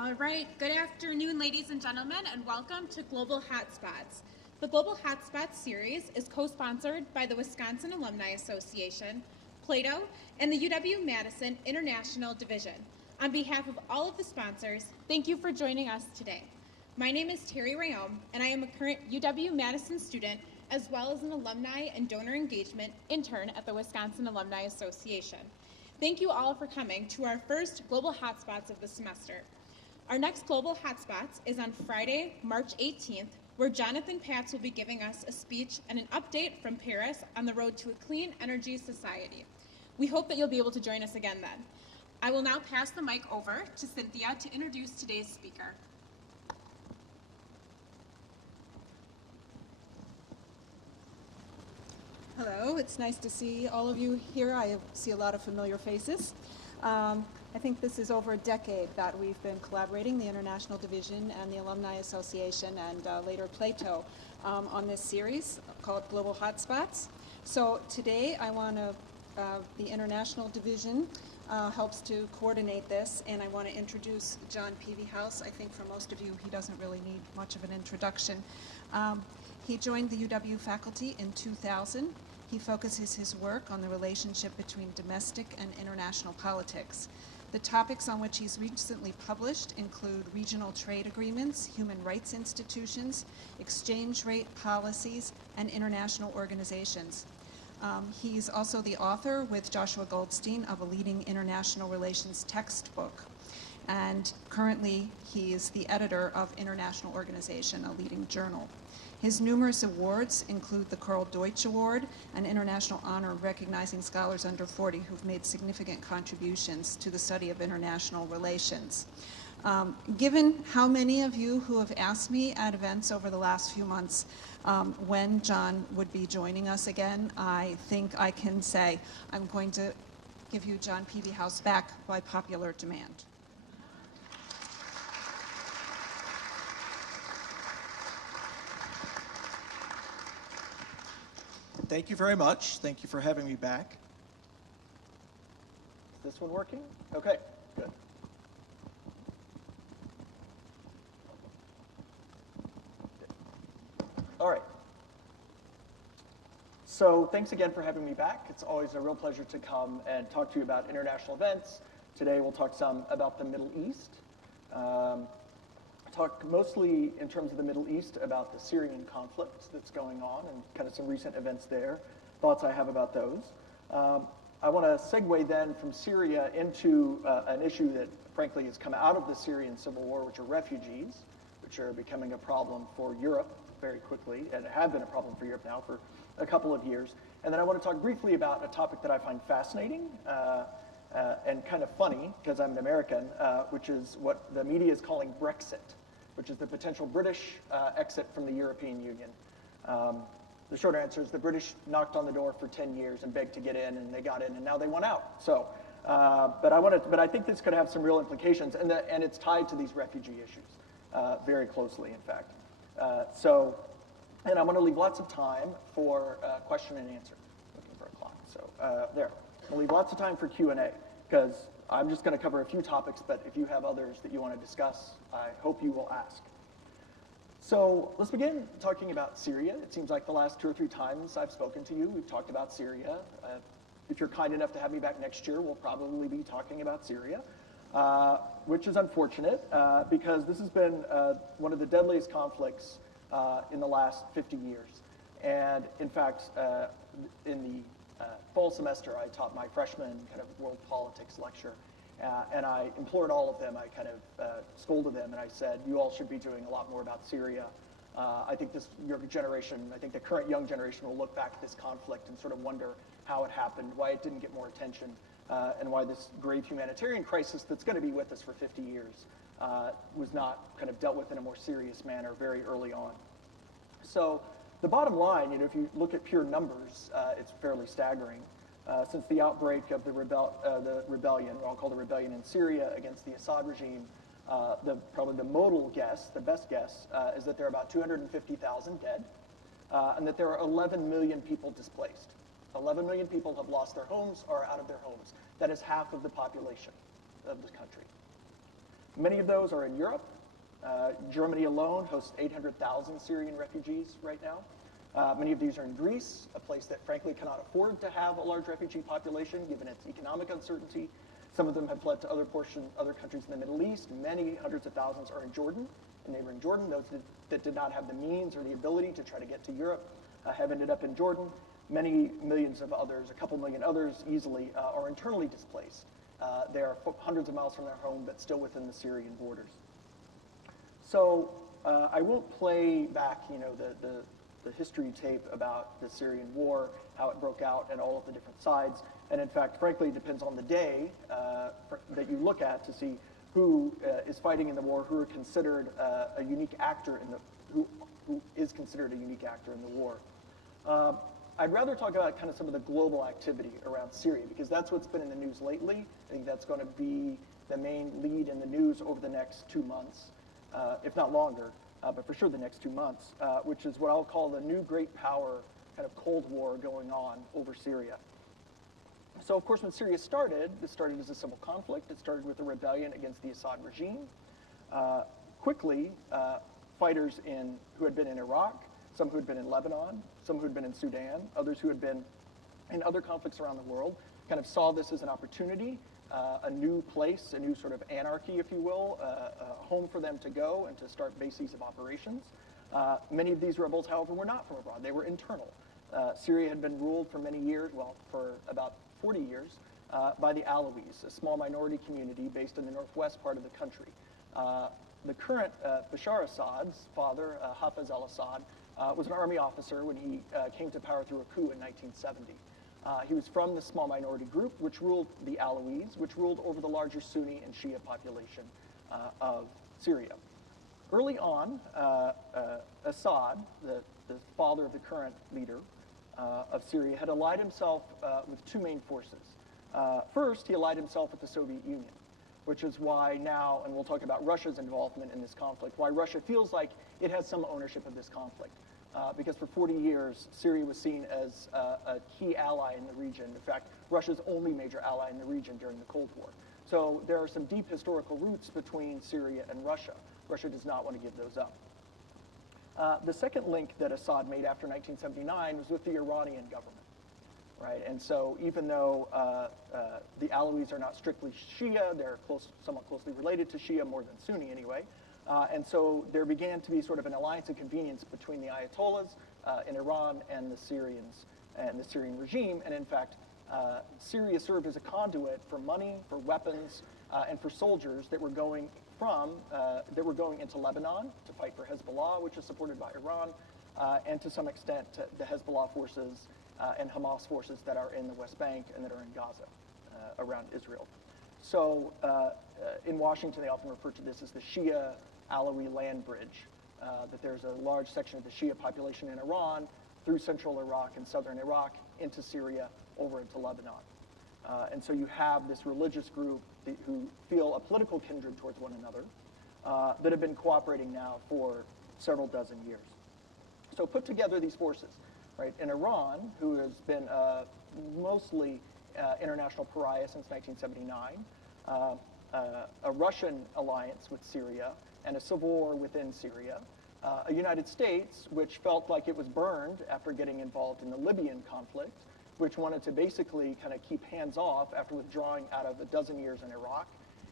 All right, good afternoon, ladies and gentlemen, and welcome to Global Hotspots. The Global Hotspots series is co-sponsored by the Wisconsin Alumni Association, Plato, and the UW-Madison International Division. On behalf of all of the sponsors, thank you for joining us today. My name is Terry Rayome, and I am a current UW-Madison student, as well as an alumni and donor engagement intern at the Wisconsin Alumni Association. Thank you all for coming to our first Global Hotspots of the semester. Our next Global Hotspots is on Friday, March 18th, where Jonathan Patz will be giving us a speech and an update from Paris on the road to a clean energy society. We hope that you'll be able to join us again then. I will now pass the mic over to Cynthia to introduce today's speaker. Hello, it's nice to see all of you here. I see a lot of familiar faces. I think this is over a decade that we've been collaborating, the International Division and the Alumni Association and later Plato, on this series called Global Hotspots. So today I want to, the International Division helps to coordinate this, and I want to introduce John Pevehouse. I think for most of you he doesn't really need much of an introduction. He joined the UW faculty in 2000. He focuses his work on the relationship between domestic and international politics. The topics on which he's recently published include regional trade agreements, human rights institutions, exchange rate policies, and international organizations. He's also the author, with Joshua Goldstein, of a leading international relations textbook. And currently, he is the editor of International Organization, a leading journal. His numerous awards include the Karl Deutsch Award, an international honor recognizing scholars under 40 who've made significant contributions to the study of international relations. Given how many of you who have asked me at events over the last few months when John would be joining us again, I think I can say I'm going to give you John Pevehouse back by popular demand. Thank you very much. Thank you for having me back. Is this one working? Okay, good. All right. So thanks again for having me back. It's always a real pleasure to come and talk to you about international events. Today we'll talk some about the Middle East. Talk mostly in terms of the Middle East about the Syrian conflict that's going on and kind of some recent events there, thoughts I have about those. I want to segue then from Syria into an issue that frankly has come out of the Syrian civil war, which are refugees, which are becoming a problem for Europe very quickly, and have been a problem for Europe now for a couple of years. And then I want to talk briefly about a topic that I find fascinating and kind of funny, because I'm an American, which is what the media is calling Brexit, which is the potential British exit from the European Union. The short answer is the British knocked on the door for 10 years and begged to get in, and they got in, and now they want out. So, but I think this could have some real implications, and it's tied to these refugee issues very closely, in fact. And I'm going to leave lots of time for question and answer. Looking for a clock. So there. I'll leave lots of time for Q&A, because I'm just going to cover a few topics, but if you have others that you want to discuss, I hope you will ask. So let's begin talking about Syria. It seems like the last 2 or 3 times I've spoken to you, we've talked about Syria. If you're kind enough to have me back next year, we'll probably be talking about Syria, which is unfortunate because this has been one of the deadliest conflicts in the last 50 years. And in fact, in the fall semester, I taught my freshman kind of world politics lecture, and I implored all of them. I kind of scolded them, and I said, you all should be doing a lot more about Syria. I think your generation, I think the current young generation will look back at this conflict and sort of wonder how it happened, why it didn't get more attention, and why this grave humanitarian crisis that's going to be with us for 50 years was not kind of dealt with in a more serious manner very early on. So the bottom line, if you look at pure numbers, it's fairly staggering. Since the outbreak of the rebellion, what I'll call the rebellion in Syria against the Assad regime, probably the modal guess, the best guess, is that there are about 250,000 dead, and that there are 11 million people displaced. 11 million people have lost their homes or are out of their homes. That is half of the population of the country. Many of those are in Europe. Germany alone hosts 800,000 Syrian refugees right now. Many of these are in Greece, a place that frankly cannot afford to have a large refugee population given its economic uncertainty. Some of them have fled to other countries in the Middle East. Many hundreds of thousands are in Jordan, in neighboring Jordan. Those that did not have the means or the ability to try to get to Europe have ended up in Jordan. Many millions of others, a couple million others easily, are internally displaced. They are hundreds of miles from their home, but still within the Syrian borders. So I won't play back, the history tape about the Syrian War, how it broke out, and all of the different sides. And in fact, frankly, it depends on the day that you look at to see who is fighting in the war, who are considered a unique actor in the who is considered a unique actor in the war. I'd rather talk about kind of some of the global activity around Syria, because that's what's been in the news lately. I think that's going to be the main lead in the news over the next 2 months, if not longer, but for sure the next 2 months, which is what I'll call the new great power kind of Cold War going on over Syria. So, of course, when Syria started, this started as a civil conflict. It started with a rebellion against the Assad regime. Quickly, fighters who had been in Iraq, some who had been in Lebanon, some who had been in Sudan, others who had been in other conflicts around the world, kind of saw this as an opportunity, a new place, a new sort of anarchy, if you will, a home for them to go and to start bases of operations. Many of these rebels, however, were not from abroad. They were internal. Syria had been ruled for many years, well, for about 40 years, by the Alawis, a small minority community based in the northwest part of the country. The current Bashar Assad's father, Hafez al-Assad, was an army officer when he came to power through a coup in 1970. He was from the small minority group, which ruled the Alawis, which ruled over the larger Sunni and Shia population of Syria. Early on, Assad, the father of the current leader of Syria, had allied himself with two main forces. First, he allied himself with the Soviet Union, which is why now, and we'll talk about Russia's involvement in this conflict, why Russia feels like it has some ownership of this conflict. Because for 40 years, Syria was seen as a key ally in the region. In fact, Russia's only major ally in the region during the Cold War. So there are some deep historical roots between Syria and Russia. Russia does not want to give those up. The second link that Assad made after 1979 was with the Iranian government, right? And so even though the Alawis are not strictly Shia, they're somewhat closely related to Shia, more than Sunni anyway. And so there began to be sort of an alliance of convenience between the Ayatollahs in Iran and the Syrians and the Syrian regime. And in fact, Syria served as a conduit for money, for weapons, and for soldiers that were going into Lebanon to fight for Hezbollah, which is supported by Iran, and to some extent the Hezbollah forces and Hamas forces that are in the West Bank and that are in Gaza around Israel. So in Washington, they often refer to this as the Shia Alawi land bridge, that there's a large section of the Shia population in Iran through central Iraq and southern Iraq into Syria over into Lebanon. And so you have this religious group who feel a political kindred towards one another that have been cooperating now for several dozen years. So put together these forces, right? In Iran, who has been mostly international pariah since 1979, a Russian alliance with Syria, and a civil war within Syria, a United States which felt like it was burned after getting involved in the Libyan conflict, which wanted to basically kind of keep hands off after withdrawing out of a dozen years in Iraq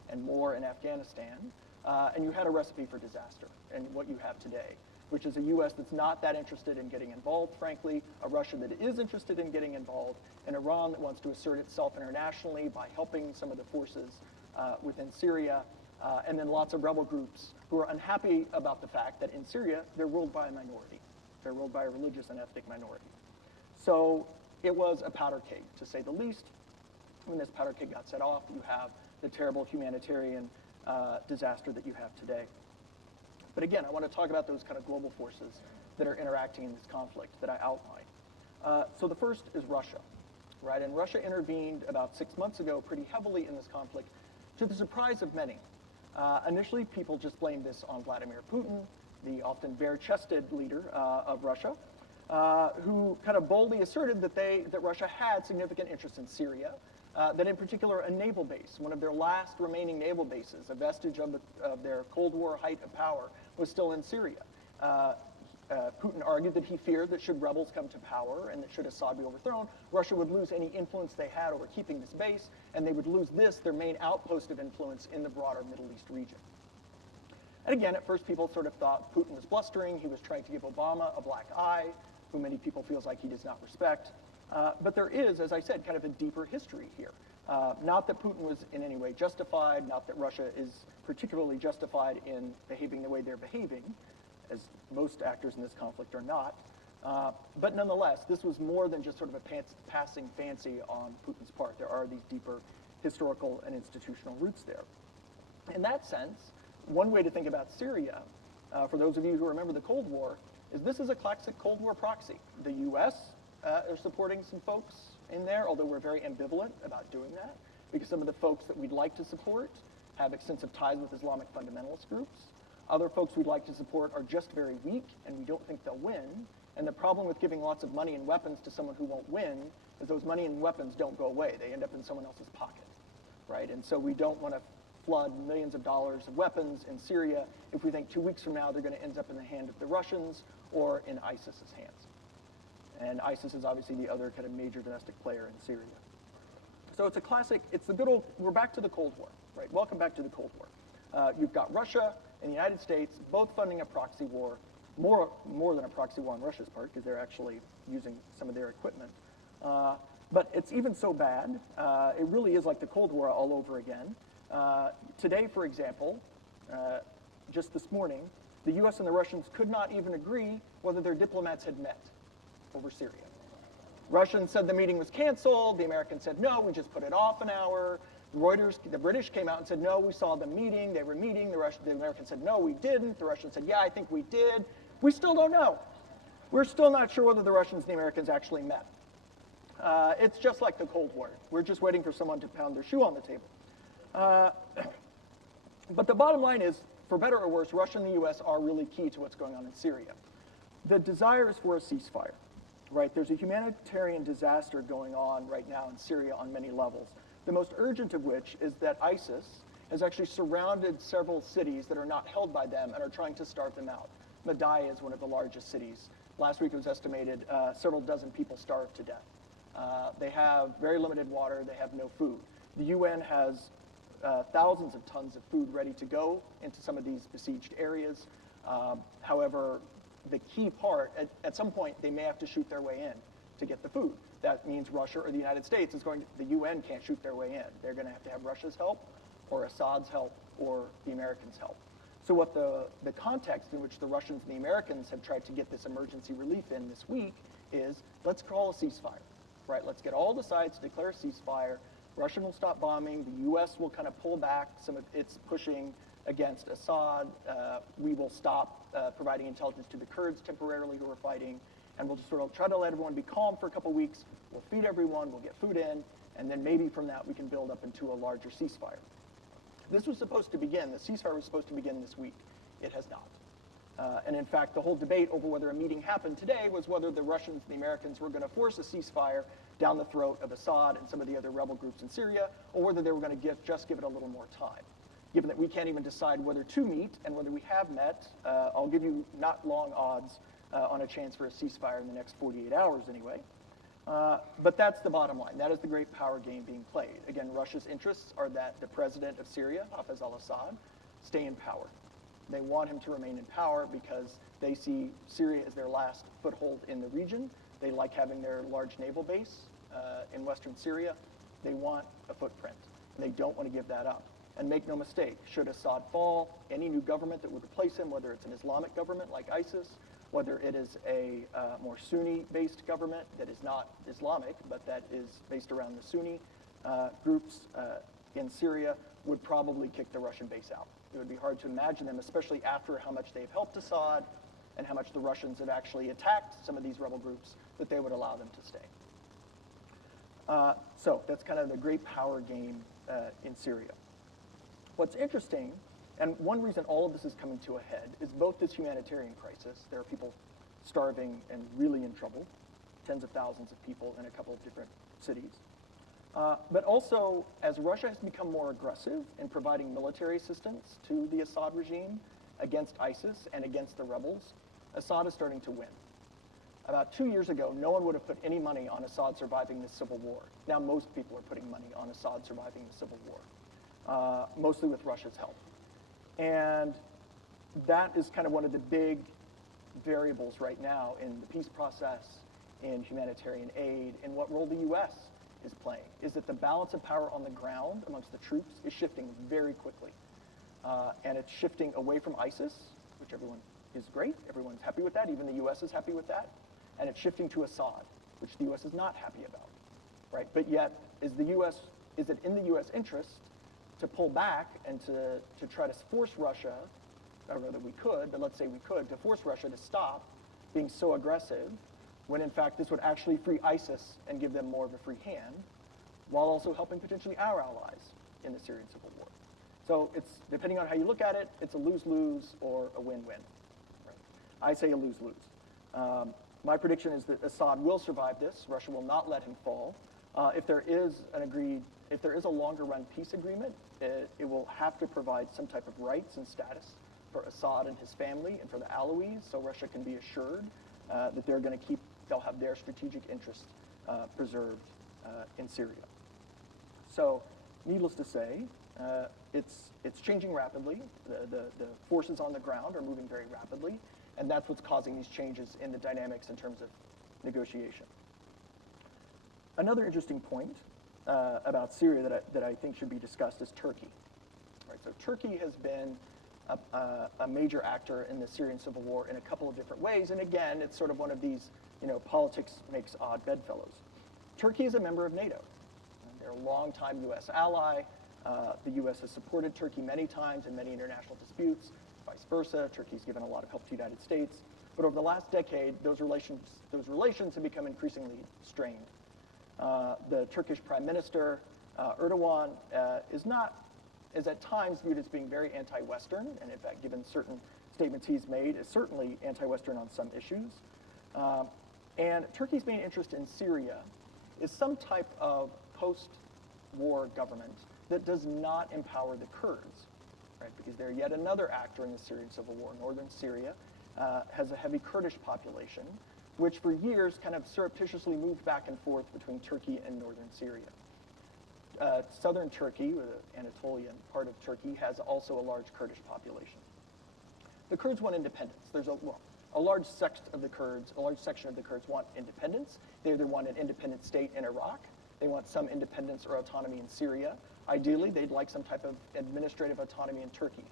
and more in Afghanistan. And you had a recipe for disaster in what you have today, which is a U.S. that's not that interested in getting involved, frankly, a Russia that is interested in getting involved, and Iran that wants to assert itself internationally by helping some of the forces within Syria, and then lots of rebel groups who are unhappy about the fact that in Syria, they're ruled by a minority. They're ruled by a religious and ethnic minority. So it was a powder keg, to say the least. When this powder keg got set off, you have the terrible humanitarian disaster that you have today. But again, I want to talk about those kind of global forces that are interacting in this conflict that I outlined. So the first is Russia, right? And Russia intervened about 6 months ago pretty heavily in this conflict, to the surprise of many. Initially, people just blamed this on Vladimir Putin, the often bare-chested leader of Russia, who kind of boldly asserted that Russia had significant interest in Syria, that in particular a naval base, one of their last remaining naval bases, a vestige of their Cold War height of power, was still in Syria. Putin argued that he feared that should rebels come to power and that should Assad be overthrown, Russia would lose any influence they had over keeping this base, and they would lose this, their main outpost of influence in the broader Middle East region. And again, at first people sort of thought Putin was blustering, he was trying to give Obama a black eye, who many people feels like he does not respect. But there is, as I said, kind of a deeper history here. Not that Putin was in any way justified, not that Russia is particularly justified in behaving the way they're behaving, as most actors in this conflict are not. But nonetheless, this was more than just sort of a passing fancy on Putin's part. There are these deeper historical and institutional roots there. In that sense, one way to think about Syria, for those of you who remember the Cold War, is this is a classic Cold War proxy. The US are supporting some folks in there, although we're very ambivalent about doing that, because some of the folks that we'd like to support have extensive ties with Islamic fundamentalist groups. Other folks we'd like to support are just very weak, and we don't think they'll win. And the problem with giving lots of money and weapons to someone who won't win is those money and weapons don't go away. They end up in someone else's pocket, right? And so we don't want to flood millions of dollars of weapons in Syria if we think 2 weeks from now they're going to end up in the hand of the Russians or in ISIS's hands. And ISIS is obviously the other kind of major domestic player in Syria. So it's a classic, it's the good old, we're back to the Cold War, right? Welcome back to the Cold War. You've got Russia and the United States both funding a proxy war, more than a proxy war on Russia's part, because they're actually using some of their equipment. But it's even so bad, it really is like the Cold War all over again. Today, for example, just this morning, the US and the Russians could not even agree whether their diplomats had met over Syria. Russians said the meeting was canceled, the Americans said no, we just put it off an hour. The British came out and said no, we saw them meeting, they were meeting, the Americans said no, we didn't, the Russians said yeah, I think we did. We still don't know. We're still not sure whether the Russians and the Americans actually met. It's just like the Cold War. We're just waiting for someone to pound their shoe on the table. But the bottom line is, for better or worse, Russia and the US are really key to what's going on in Syria. The desire is for a ceasefire, right? There's a humanitarian disaster going on right now in Syria on many levels. The most urgent of which is that ISIS has actually surrounded several cities that are not held by them and are trying to starve them out. Madaya is one of the largest cities. Last week it was estimated several dozen people starved to death. They have very limited water, they have no food. The UN has thousands of tons of food ready to go into some of these besieged areas. However, the key part, at some point, they may have to shoot their way in to get the food. That means Russia or the United States is going to, the UN can't shoot their way in. They're going to have Russia's help, or Assad's help, or the Americans' help. So what the context in which the Russians and the Americans have tried to get this emergency relief in this week is, let's call a ceasefire, right? Let's get all the sides to declare a ceasefire. Russia will stop bombing. The U.S. will kind of pull back some of its pushing against Assad. We will stop providing intelligence to the Kurds temporarily who are fighting, and we'll just sort of try to let everyone be calm for a couple weeks. We'll feed everyone, we'll get food in, and then maybe from that we can build up into a larger ceasefire. This was supposed to begin, the ceasefire was supposed to begin this week. It has not. And in fact, the whole debate over whether a meeting happened today was whether the Russians and the Americans were going to force a ceasefire down the throat of Assad and some of the other rebel groups in Syria, or whether they were going to just give it a little more time. Given that we can't even decide whether to meet and whether we have met, I'll give you not long odds on a chance for a ceasefire in the next 48 hours anyway. But that's the bottom line. That is the great power game being played. Again, Russia's interests are that the president of Syria, Hafez al-Assad, stay in power. They want him to remain in power because they see Syria as their last foothold in the region. They like having their large naval base in western Syria. They want a footprint. They don't want to give that up. And make no mistake, should Assad fall, any new government that would replace him, whether it's an Islamic government like ISIS, whether it is a more Sunni-based government that is not Islamic, but that is based around the Sunni groups in Syria, would probably kick the Russian base out. It would be hard to imagine them, especially after how much they've helped Assad and how much the Russians have actually attacked some of these rebel groups, that they would allow them to stay. So that's kind of the great power game in Syria. What's interesting, and one reason all of this is coming to a head, is both this humanitarian crisis. There are people starving and really in trouble, tens of thousands of people in a couple of different cities. But also, as Russia has become more aggressive in providing military assistance to the Assad regime against ISIS and against the rebels, Assad is starting to win. About 2 years ago, no one would have put any money on Assad surviving this civil war. Now most people are putting money on Assad surviving the civil war, mostly with Russia's help. And that is kind of one of the big variables right now in the peace process, in humanitarian aid, in what role the U.S. is playing, is that the balance of power on the ground amongst the troops is shifting very quickly. And it's shifting away from ISIS, which everyone is great. Everyone's happy with that. Even the U.S. is happy with that. And it's shifting to Assad, which the U.S. is not happy about, right? But yet, is it in the U.S. interest to pull back and to try to force Russia, I don't know that we could, but let's say we could, to force Russia to stop being so aggressive, when in fact this would actually free ISIS and give them more of a free hand, while also helping potentially our allies in the Syrian civil war. So it's, depending on how you look at it, it's a lose-lose or a win-win. Right? I say a lose-lose. My prediction is that Assad will survive this. Russia will not let him fall. If there is a longer-run peace agreement, it will have to provide some type of rights and status for Assad and his family and for the Alawis, so Russia can be assured that they'll have their strategic interests preserved in Syria. So, needless to say, it's changing rapidly. The forces on the ground are moving very rapidly, and that's what's causing these changes in the dynamics in terms of negotiation. Another interesting point about Syria that I think should be discussed is Turkey. Right, so Turkey has been a major actor in the Syrian civil war in a couple of different ways, and again, it's sort of one of these, politics makes odd bedfellows. Turkey is a member of NATO. They're a longtime U.S. ally. The U.S. has supported Turkey many times in many international disputes, vice versa. Turkey's given a lot of help to the United States. But over the last decade, those relations have become increasingly strained. The Turkish Prime Minister, Erdogan, is at times viewed as being very anti-Western, and in fact, given certain statements he's made, is certainly anti-Western on some issues. And Turkey's main interest in Syria is some type of post-war government that does not empower the Kurds, right? Because they're yet another actor in the Syrian civil war. Northern Syria has a heavy Kurdish population, which for years kind of surreptitiously moved back and forth between Turkey and northern Syria. Southern Turkey, the Anatolian part of Turkey, has also a large Kurdish population. The Kurds want independence. There's a large section of the Kurds want independence. They either want an independent state in Iraq, they want some independence or autonomy in Syria. Ideally, they'd like some type of administrative autonomy in Turkey.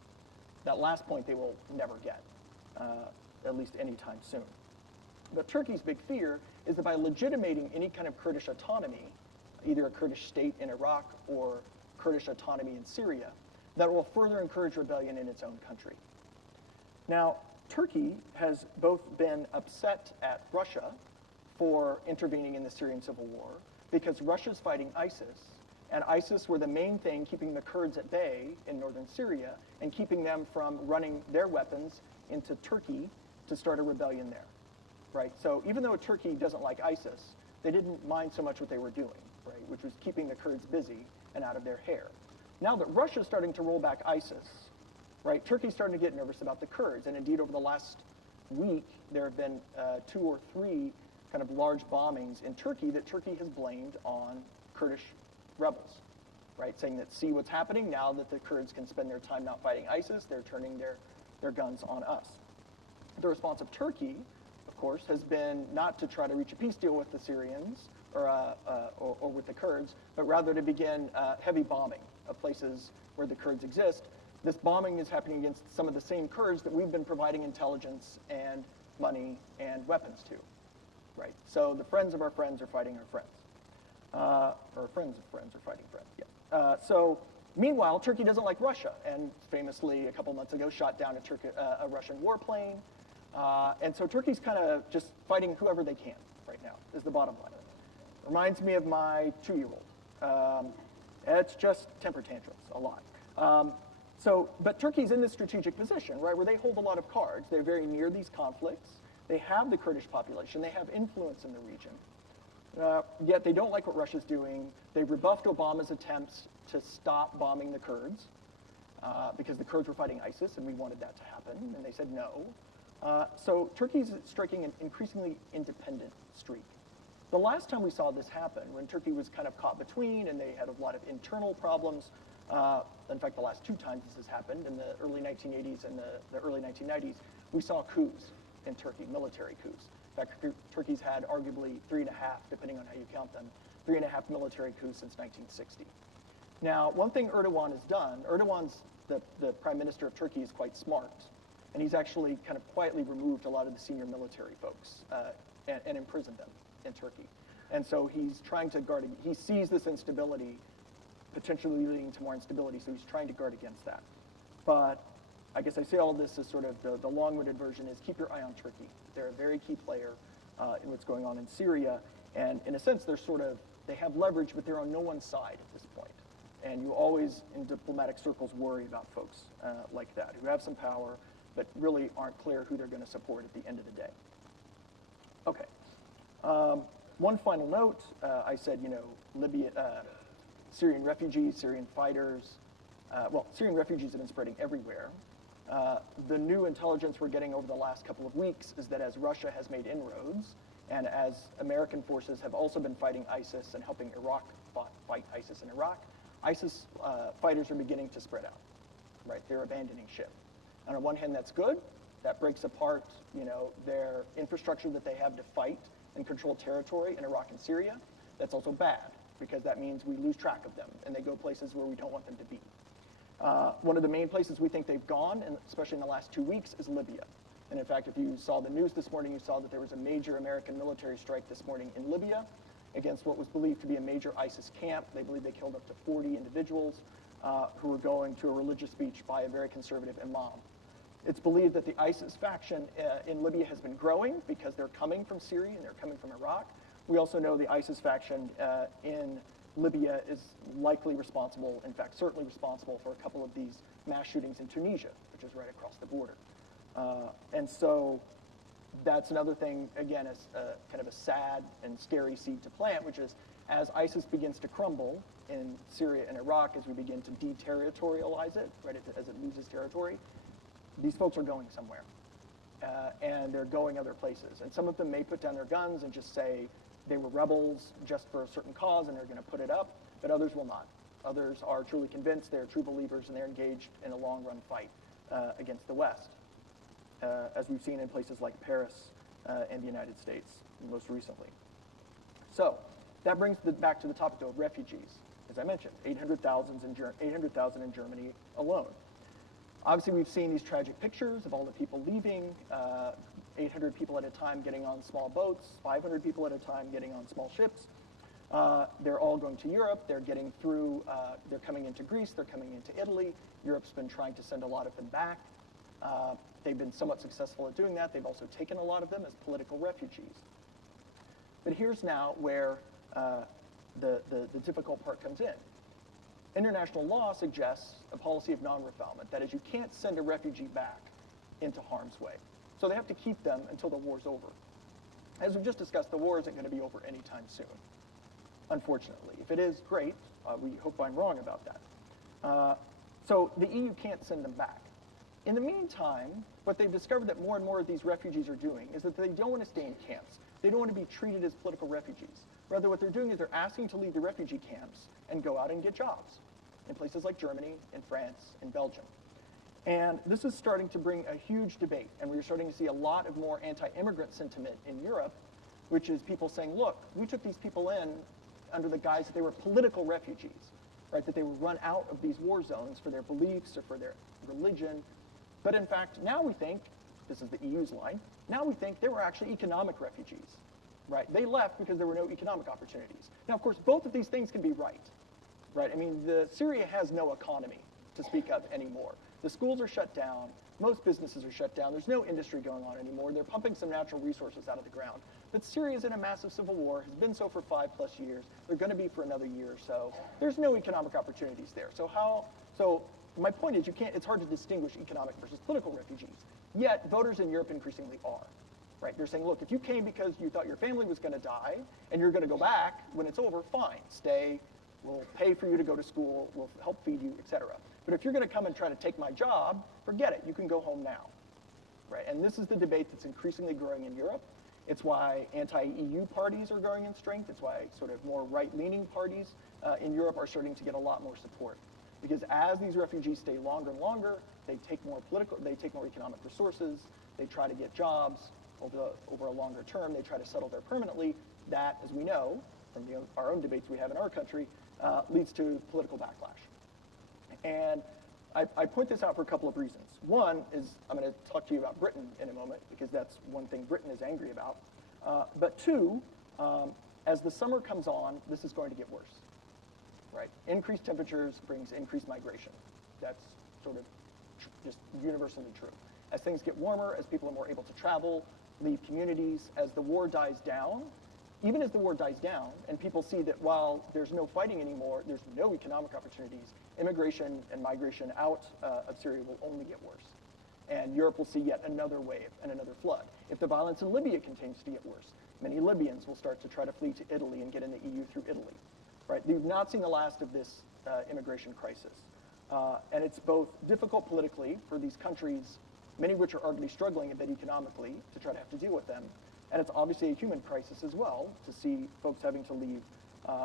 That last point they will never get, at least anytime soon. But Turkey's big fear is that by legitimating any kind of Kurdish autonomy, either a Kurdish state in Iraq or Kurdish autonomy in Syria, that will further encourage rebellion in its own country. Now, Turkey has both been upset at Russia for intervening in the Syrian civil war because Russia's fighting ISIS, and ISIS were the main thing keeping the Kurds at bay in northern Syria and keeping them from running their weapons into Turkey to start a rebellion there, right? So even though Turkey doesn't like ISIS, they didn't mind so much what they were doing, right, which was keeping the Kurds busy and out of their hair. Now that Russia's starting to roll back ISIS, right, Turkey's starting to get nervous about the Kurds, and indeed over the last week there have been 2 or 3 kind of large bombings in Turkey that Turkey has blamed on Kurdish rebels, right, saying that, see what's happening now that the Kurds can spend their time not fighting ISIS, they're turning their guns on us. The response of Turkey, of course, has been not to try to reach a peace deal with the Syrians or with the Kurds, but rather to begin heavy bombing of places where the Kurds exist. This bombing is happening against some of the same Kurds that we've been providing intelligence and money and weapons to, right? So the friends of our friends are fighting our friends. Or friends of friends are fighting friends, yeah. So meanwhile, Turkey doesn't like Russia, and famously a couple months ago shot down a Russian warplane. And so Turkey's kind of just fighting whoever they can right now, is the bottom line. Reminds me of my 2-year-old. It's just temper tantrums, a lot. But Turkey's in this strategic position, right, where they hold a lot of cards. They're very near these conflicts. They have the Kurdish population. They have influence in the region. Yet they don't like what Russia's doing. They rebuffed Obama's attempts to stop bombing the Kurds because the Kurds were fighting ISIS and we wanted that to happen, and they said no. So Turkey's striking an increasingly independent streak. The last time we saw this happen, when Turkey was kind of caught between and they had a lot of internal problems, in fact, the last two times this has happened, in the early 1980s and the early 1990s, we saw coups in Turkey, military coups. In fact, Turkey's had arguably 3.5, depending on how you count them, 3.5 military coups since 1960. Now, one thing Erdogan has done, Erdogan's the prime minister of Turkey is quite smart, and he's actually kind of quietly removed a lot of the senior military folks and imprisoned them in Turkey. And so he's trying to guard, he sees this instability potentially leading to more instability, so he's trying to guard against that. But I guess I say all this as sort of the long-winded version is keep your eye on Turkey. They're a very key player in what's going on in Syria, and in a sense they have leverage, but they're on no one's side at this point. And you always, in diplomatic circles, worry about folks like that, who have some power, but really aren't clear who they're going to support at the end of the day. Okay. One final note, I said, Libya, Syrian refugees, Syrian fighters, Syrian refugees have been spreading everywhere. The new intelligence we're getting over the last couple of weeks is that as Russia has made inroads, and as American forces have also been fighting ISIS and helping Iraq fight ISIS in Iraq, ISIS fighters are beginning to spread out, right? They're abandoning ship. And on one hand, that's good. That breaks apart, their infrastructure that they have to fight and control territory in Iraq and Syria. That's also bad, because that means we lose track of them, and they go places where we don't want them to be. One of the main places we think they've gone, and especially in the last 2 weeks, is Libya. And in fact, if you saw the news this morning, you saw that there was a major American military strike this morning in Libya against what was believed to be a major ISIS camp. They believe they killed up to 40 individuals who were going to a religious speech by a very conservative imam. It's believed that the ISIS faction in Libya has been growing because they're coming from Syria and they're coming from Iraq. We also know the ISIS faction in Libya is likely responsible, in fact, certainly responsible for a couple of these mass shootings in Tunisia, which is right across the border. And so that's another thing, again, is kind of a sad and scary seed to plant, which is as ISIS begins to crumble in Syria and Iraq, as we begin to deterritorialize it, right, as it loses territory, these folks are going somewhere. And they're going other places. And some of them may put down their guns and just say they were rebels just for a certain cause and they're going to put it up, but others will not. Others are truly convinced, they're true believers, and they're engaged in a long-run fight against the West, as we've seen in places like Paris and the United States most recently. So that brings back to the topic of refugees. As I mentioned, 800,000 in Germany alone. Obviously, we've seen these tragic pictures of all the people leaving, 800 people at a time getting on small boats, 500 people at a time getting on small ships. They're all going to Europe. They're getting through, they're coming into Greece. They're coming into Italy. Europe's been trying to send a lot of them back. They've been somewhat successful at doing that. They've also taken a lot of them as political refugees. But here's now where the difficult part comes in. International law suggests a policy of non-refoulement. That is, you can't send a refugee back into harm's way. So they have to keep them until the war's over. As we've just discussed, the war isn't going to be over anytime soon, unfortunately. If it is, great. We hope I'm wrong about that. So the EU can't send them back. In the meantime, what they've discovered that more and more of these refugees are doing is that they don't want to stay in camps. They don't want to be treated as political refugees. Rather, what they're doing is they're asking to leave the refugee camps and go out and get jobs in places like Germany, in France, in Belgium. And this is starting to bring a huge debate, and we're starting to see a lot of more anti-immigrant sentiment in Europe, which is people saying, look, we took these people in under the guise that they were political refugees, right? That they were run out of these war zones for their beliefs or for their religion. But in fact, now we think, this is the EU's line, now we think they were actually economic refugees, right? They left because there were no economic opportunities. Now, of course, both of these things can be right? I mean, Syria has no economy to speak of anymore. The schools are shut down. Most businesses are shut down. There's no industry going on anymore. They're pumping some natural resources out of the ground. But Syria's in a massive civil war, has been so for 5+ years. They're going to be for another year or so. There's no economic opportunities there. So my point is, it's hard to distinguish economic versus political refugees. Yet voters in Europe increasingly are, right? They're saying, look, if you came because you thought your family was going to die and you're going to go back when it's over, fine, stay. We'll pay for you to go to school. We'll help feed you, et cetera. But if you're going to come and try to take my job, forget it. You can go home now, right? And this is the debate that's increasingly growing in Europe. It's why anti-EU parties are growing in strength. It's why sort of more right-leaning parties in Europe are starting to get a lot more support. Because as these refugees stay longer and longer, they take more economic resources. They try to get jobs over a longer term. They try to settle there permanently. That, as we know from our own debates we have in our country, leads to political backlash. And I point this out for a couple of reasons. One is I'm going to talk to you about Britain in a moment, because that's one thing Britain is angry about. But two, as the summer comes on, this is going to get worse. Right? Increased temperatures brings increased migration. That's sort of just universally true. As things get warmer, as people are more able to travel, leave communities, as the war dies down, even as the war dies down, and people see that while there's no fighting anymore, there's no economic opportunities, immigration and migration out of Syria will only get worse. And Europe will see yet another wave and another flood. If the violence in Libya continues to get worse, many Libyans will start to try to flee to Italy and get in the EU through Italy. Right? We've not seen the last of this immigration crisis. And it's both difficult politically for these countries, many of which are already struggling a bit economically, to try to have to deal with them. And it's obviously a human crisis as well, to see folks having to leave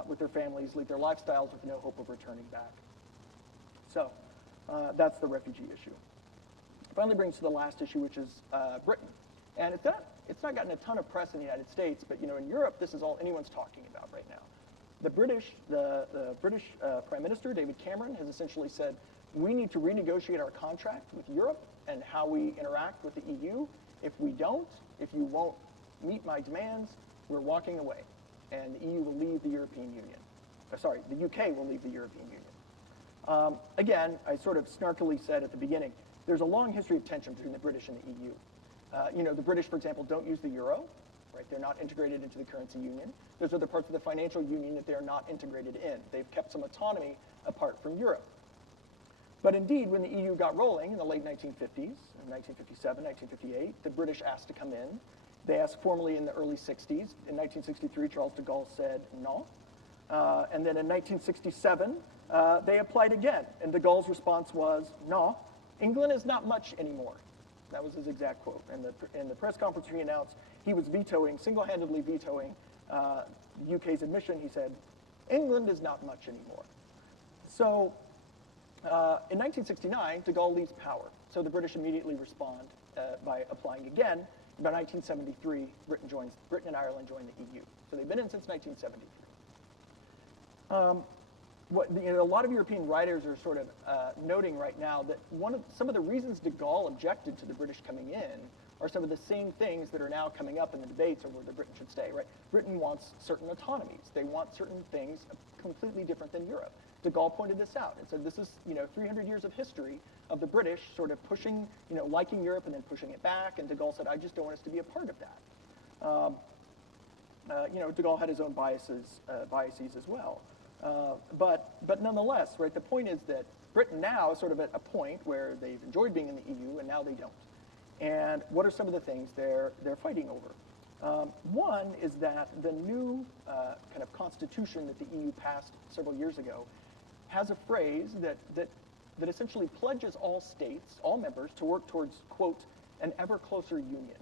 with their families, leave their lifestyles with no hope of returning back. So that's the refugee issue. Finally brings to the last issue, which is Britain. And it's not gotten a ton of press in the United States, but in Europe, this is all anyone's talking about right now. The British Prime Minister, David Cameron, has essentially said, we need to renegotiate our contract with Europe and how we interact with the EU. If we don't, if you won't meet my demands, we're walking away. And the EU will leave the European Union. The UK will leave the European Union. Again, I sort of snarkily said at the beginning, there's a long history of tension between the British and the EU. The British, for example, don't use the euro. Right? They're not integrated into the currency union. There's other parts of the financial union that they're not integrated in. They've kept some autonomy apart from Europe. But indeed, when the EU got rolling in the late 1950s, 1957, 1958, the British asked to come in. They asked formally in the early 60s. In 1963, Charles de Gaulle said no. And then in 1967, they applied again. And de Gaulle's response was, no, England is not much anymore. That was his exact quote. In the press conference he announced he was single-handedly vetoing the UK's admission. He said, England is not much anymore. So in 1969, de Gaulle leaves power. So the British immediately respond by applying again. By 1973, Britain and Ireland join the EU. So they've been in since 1973. A lot of European writers are sort of noting right now that some of the reasons de Gaulle objected to the British coming in are some of the same things that are now coming up in the debates over whether Britain should stay. Right? Britain wants certain autonomies. They want certain things completely different than Europe. De Gaulle pointed this out and said this is 300 years of history of the British sort of pushing, liking Europe and then pushing it back. And de Gaulle said, I just don't want us to be a part of that. De Gaulle had his own biases as well. But nonetheless, right, the point is that Britain now is sort of at a point where they've enjoyed being in the EU and now they don't. And what are some of the things they're fighting over? One is that the new kind of constitution that the EU passed several years ago has a phrase that essentially pledges all states, all members, to work towards, quote, an ever closer union.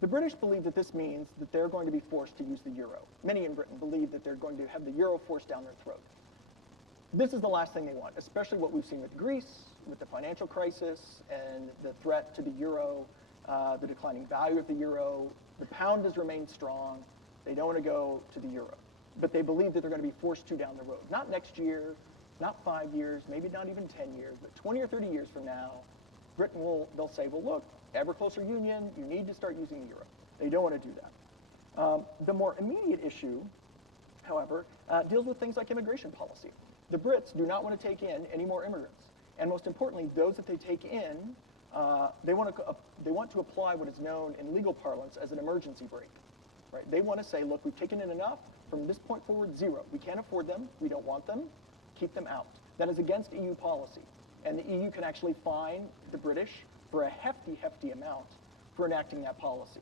The British believe that this means that they're going to be forced to use the euro. Many in Britain believe that they're going to have the euro forced down their throat. This is the last thing they want, especially what we've seen with Greece, with the financial crisis and the threat to the euro, the declining value of the euro. The pound has remained strong. They don't want to go to the euro. But they believe that they're going to be forced to down the road. Not next year, not 5 years, maybe not even 10 years, but 20 or 30 years from now, Britain they'll say, well, look, ever closer union, you need to start using the euro. They don't want to do that. The more immediate issue, however, deals with things like immigration policy. The Brits do not want to take in any more immigrants. And most importantly, those that they take in, they want to apply what is known in legal parlance as an emergency brake. Right? They want to say, look, we've taken in enough. From this point forward, zero. We can't afford them. We don't want them. Keep them out. That is against EU policy. And the EU can actually fine the British for a hefty, hefty amount for enacting that policy.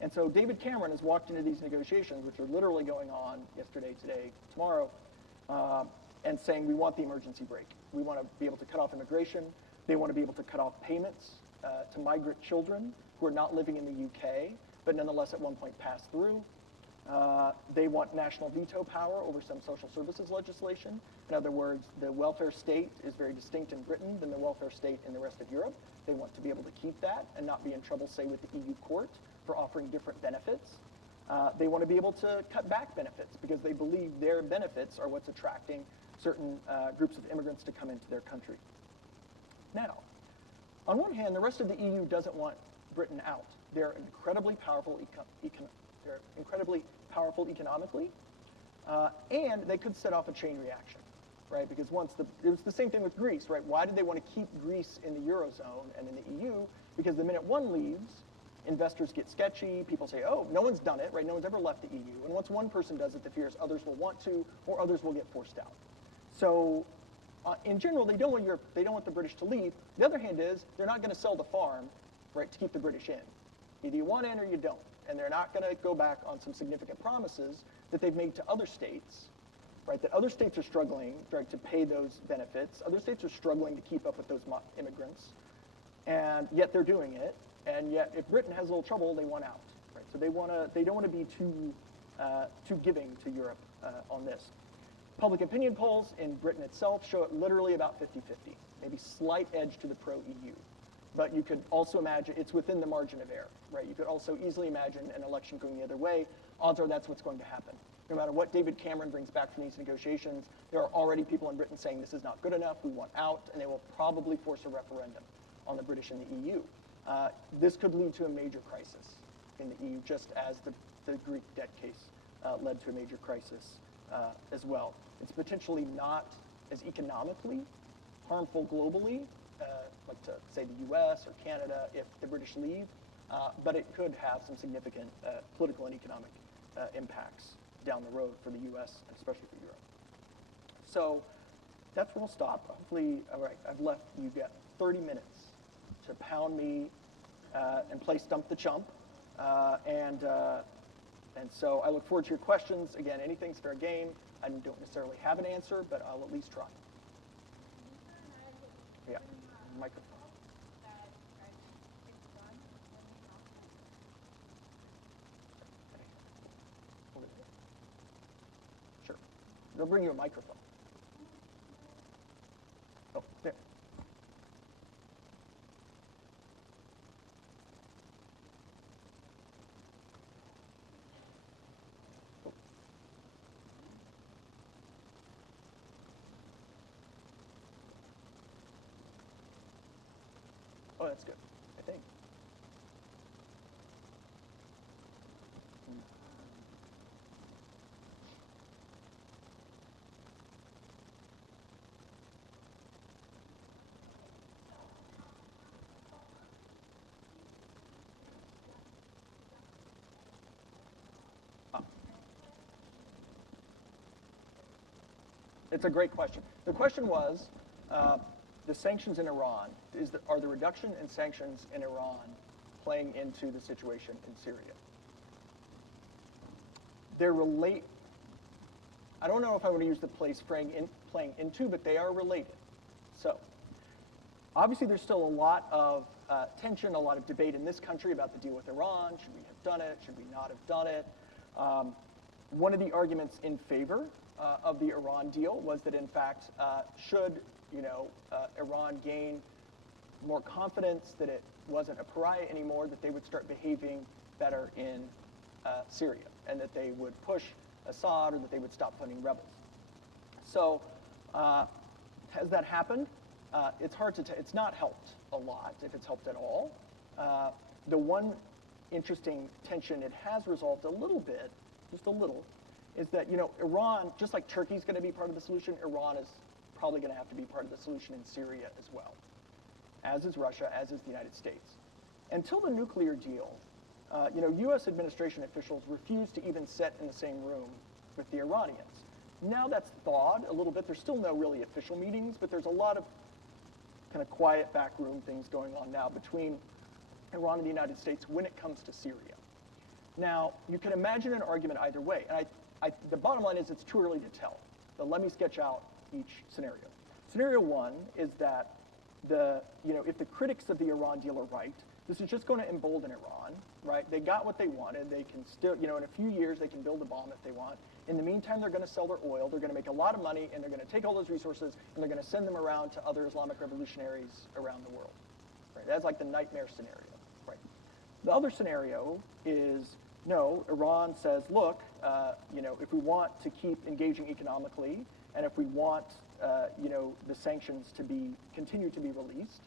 And so David Cameron has walked into these negotiations, which are literally going on yesterday, today, tomorrow, and saying we want the emergency brake. We want to be able to cut off immigration. They want to be able to cut off payments to migrant children who are not living in the UK, but nonetheless at one point passed through. They want national veto power over some social services legislation. In other words, the welfare state is very distinct in Britain than the welfare state in the rest of Europe. They want to be able to keep that and not be in trouble, say, with the EU court for offering different benefits. They want to be able to cut back benefits because they believe their benefits are what's attracting certain groups of immigrants to come into their country. Now, on one hand, the rest of the EU doesn't want Britain out. They're incredibly powerful economically, and they could set off a chain reaction, right? Because it was the same thing with Greece, right? Why did they want to keep Greece in the Eurozone and in the EU? Because the minute one leaves, investors get sketchy, people say, oh, no one's done it, right? No one's ever left the EU. And once one person does it, the fear is others will want to, or others will get forced out. So in general, they don't want the British to leave. The other hand is, they're not going to sell the farm, right, to keep the British in. Either you want in or you don't. And they're not going to go back on some significant promises that they've made to other states, right, that other states are struggling, right, to pay those benefits. Other states are struggling to keep up with those immigrants, and yet they're doing it. And yet, if Britain has a little trouble, they want out, right? So they don't want to be too giving to Europe on this. Public opinion polls in Britain itself show it literally about 50-50, maybe slight edge to the pro-EU. But you could also imagine it's within the margin of error, right? You could also easily imagine an election going the other way. Odds are that's what's going to happen. No matter what David Cameron brings back from these negotiations, there are already people in Britain saying this is not good enough, we want out, and they will probably force a referendum on the British and the EU. This could lead to a major crisis in the EU, just as the Greek debt case led to a major crisis as well. It's potentially not as economically harmful globally, like to say the US or Canada if the British leave, but it could have some significant political and economic impacts down the road for the US and especially for Europe. So that's where we'll stop. Hopefully, all right, I've left you get 30 minutes to pound me and play Stump the Chump. And so I look forward to your questions. Again, anything's fair game. I don't necessarily have an answer, but I'll at least try. Yeah, microphone. Sure. They'll bring you a microphone. Oh, there. Oh, that's good, I think. It's a great question. The question was, the sanctions in Iran, are the reduction in sanctions in Iran playing into the situation in Syria? They're I don't know if I want to use the place playing into, but they are related. So, obviously there's still a lot of tension, a lot of debate in this country about the deal with Iran. Should we have done it? Should we not have done it? One of the arguments in favor of the Iran deal was that, in fact, should Iran gain more confidence that it wasn't a pariah anymore, that they would start behaving better in Syria, and that they would push Assad, or that they would stop funding rebels. So, has that happened? It's hard to tell. It's not helped a lot, if it's helped at all. The one interesting tension it has resolved a little bit, just a little, is that, Iran, just like Turkey's going to be part of the solution, Iran is probably going to have to be part of the solution in Syria as well, as is Russia, as is the United States. Until the nuclear deal, U.S. administration officials refused to even sit in the same room with the Iranians. Now that's thawed a little bit. There's still no really official meetings, but there's a lot of kind of quiet backroom things going on now between Iran and the United States when it comes to Syria. Now, you can imagine an argument either way. And the bottom line is it's too early to tell. But let me sketch out each scenario. Scenario one is that if the critics of the Iran deal are right, this is just going to embolden Iran, right? They got what they wanted. They can still, in a few years, they can build a bomb if they want. In the meantime, they're going to sell their oil. They're going to make a lot of money, and they're going to take all those resources, and they're going to send them around to other Islamic revolutionaries around the world. Right? That's like the nightmare scenario. Right? The other scenario is, no, Iran says, look, if we want to keep engaging economically, and if we want, the sanctions to continue to be released,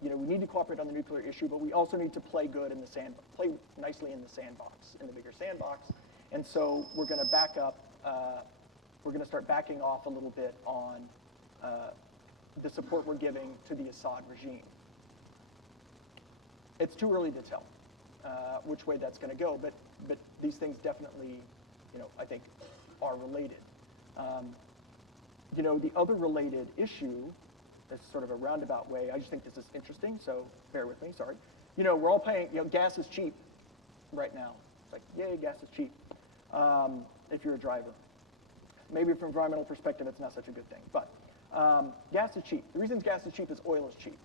we need to cooperate on the nuclear issue, but we also need to play good in the play nicely in the sandbox, in the bigger sandbox. And so we're going to back up. We're going to start backing off a little bit on the support we're giving to the Assad regime. It's too early to tell which way that's going to go, but these things definitely, I think, are related. The other related issue, is sort of a roundabout way. I just think this is interesting, so bear with me. Sorry. We're all paying. Gas is cheap right now. It's like, yay, gas is cheap. If you're a driver, maybe from an environmental perspective, it's not such a good thing. But gas is cheap. The reason gas is cheap is oil is cheap.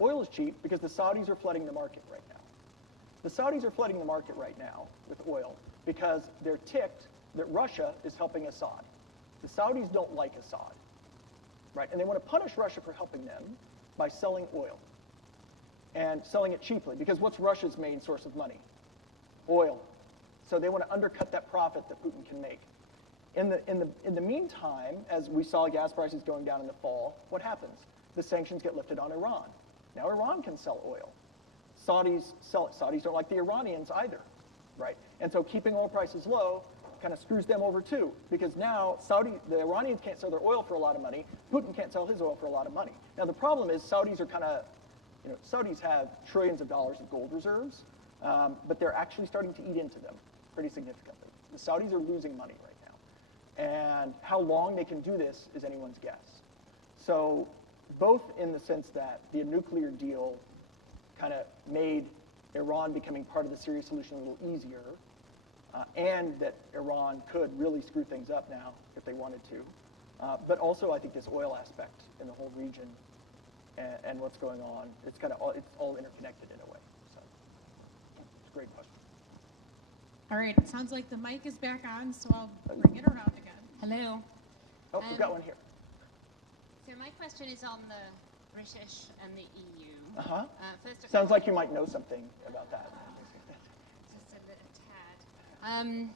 Oil is cheap because the Saudis are flooding the market right now. The Saudis are flooding the market right now with oil because they're ticked that Russia is helping Assad. The Saudis don't like Assad, right? And they want to punish Russia for helping them by selling oil and selling it cheaply, because what's Russia's main source of money? Oil. So they want to undercut that profit that Putin can make. In the meantime, as we saw gas prices going down in the fall, what happens? The sanctions get lifted on Iran. Now Iran can sell oil. Saudis sell it. Saudis don't like the Iranians either, right? And so keeping oil prices low kind of screws them over too, because now the Iranians can't sell their oil for a lot of money. Putin can't sell his oil for a lot of money. Now the problem is Saudis are kind of, Saudis have trillions of dollars of gold reserves, but they're actually starting to eat into them pretty significantly. The Saudis are losing money right now. And how long they can do this is anyone's guess. So both in the sense that the nuclear deal kind of made Iran becoming part of the Syria solution a little easier, and that Iran could really screw things up now if they wanted to. But also I think this oil aspect in the whole region and what's going on, it's all interconnected in a way. So it's a great question. All right, it sounds like the mic is back on, so I'll bring it around again. Hello. Oh, we've got one here. So my question is on the British and the EU. Uh-huh. First Sounds like you might know something about that. Just a little tad.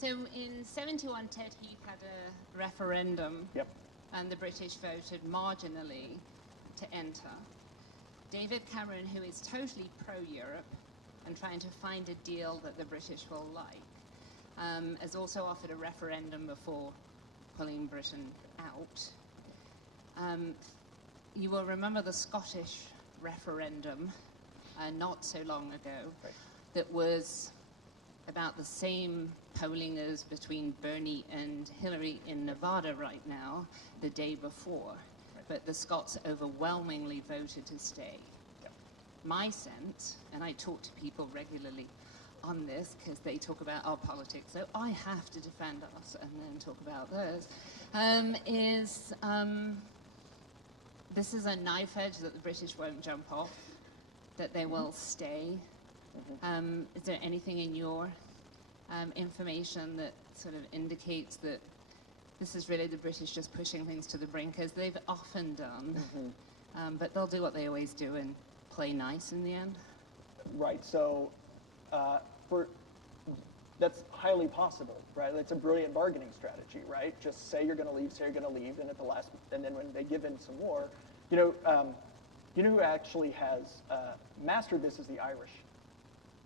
So in 71, Ted Heath had a referendum. Yep. And the British voted marginally to enter. David Cameron, who is totally pro-Europe and trying to find a deal that the British will like, has also offered a referendum before pulling Britain out. You will remember the Scottish referendum not so long ago, right, that was about the same polling as between Bernie and Hillary in Nevada right now, the day before. Right. But the Scots overwhelmingly voted to stay. Yep. My sense, and I talk to people regularly on this because they talk about our politics, so I have to defend us and then talk about theirs, this is a knife edge that the British won't jump off, that they will stay. Is there anything in your information that sort of indicates that this is really the British just pushing things to the brink, as they've often done, but they'll do what they always do and play nice in the end? Right, so that's highly possible, right? It's a brilliant bargaining strategy, right? Just say you're going to leave, say you're going to leave, and at the last, and then when they give in some more, you know who actually has mastered this is the Irish,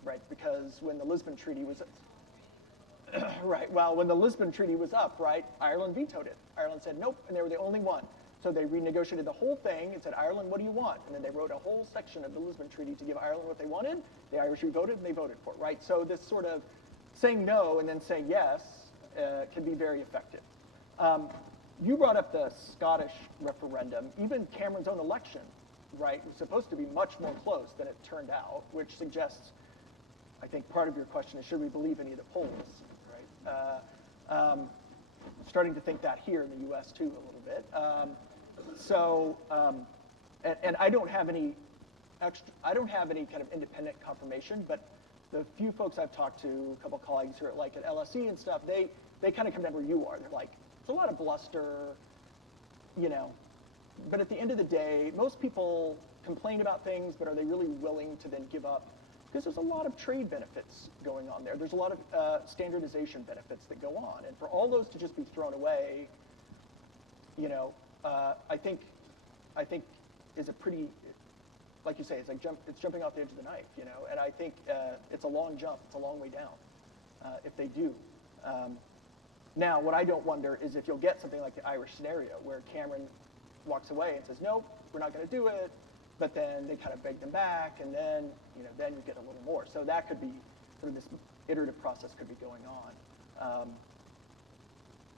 right? Because when the Lisbon Treaty was, right, well, when the Lisbon Treaty was up, right, Ireland vetoed it. Ireland said nope, and they were the only one. So they renegotiated the whole thing and said, Ireland, what do you want? And then they wrote a whole section of the Lisbon Treaty to give Ireland what they wanted. The Irish voted, and they voted for it, right? So this sort of saying no and then saying yes can be very effective. You brought up the Scottish referendum. Even Cameron's own election, right, was supposed to be much more close than it turned out, which suggests I think part of your question is, should we believe any of the polls, right? Starting to think that here in the U.S. too a little bit. And I don't have any kind of independent confirmation, but the few folks I've talked to, a couple of colleagues who are like at LSE and stuff, they kind of come down where you are. They're like, it's a lot of bluster, you know. But at the end of the day, most people complain about things, but are they really willing to then give up? Because there's a lot of trade benefits going on there. There's a lot of standardization benefits that go on. And for all those to just be thrown away, you know, I think is a pretty, like you say, it's like it's jumping off the edge of the knife, you know. And I think it's a long jump. It's a long way down if they do. Now, what I don't wonder is if you'll get something like the Irish scenario, where Cameron walks away and says, nope, we're not going to do it. But then they kind of beg them back, and then, you know, then you get a little more. So that could be sort of this iterative process could be going on.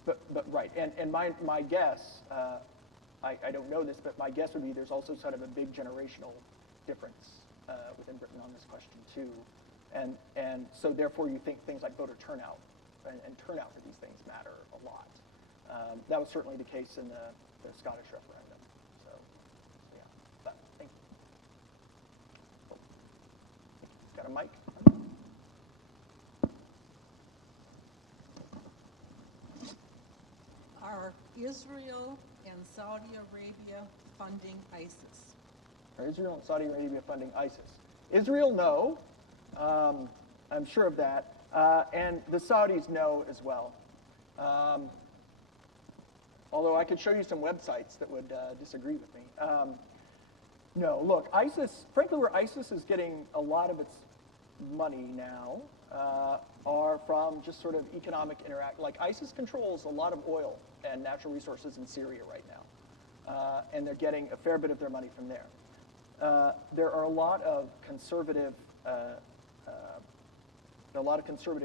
But right, and my guess, I don't know this, but my guess would be there's also sort of a big generational difference within Britain on this question too, and so therefore you think things like voter turnout and turnout for these things matter a lot. That was certainly the case in the Scottish referendum. Got a mic? Are Israel and Saudi Arabia funding ISIS? Are Israel and Saudi Arabia funding ISIS? Israel, no. I'm sure of that. And the Saudis, no, as well. Although I could show you some websites that would disagree with me. No, look, ISIS, frankly, where ISIS is getting a lot of its money now are from just sort of economic like ISIS controls a lot of oil and natural resources in Syria right now. And they're getting a fair bit of their money from there. There are a lot of conservative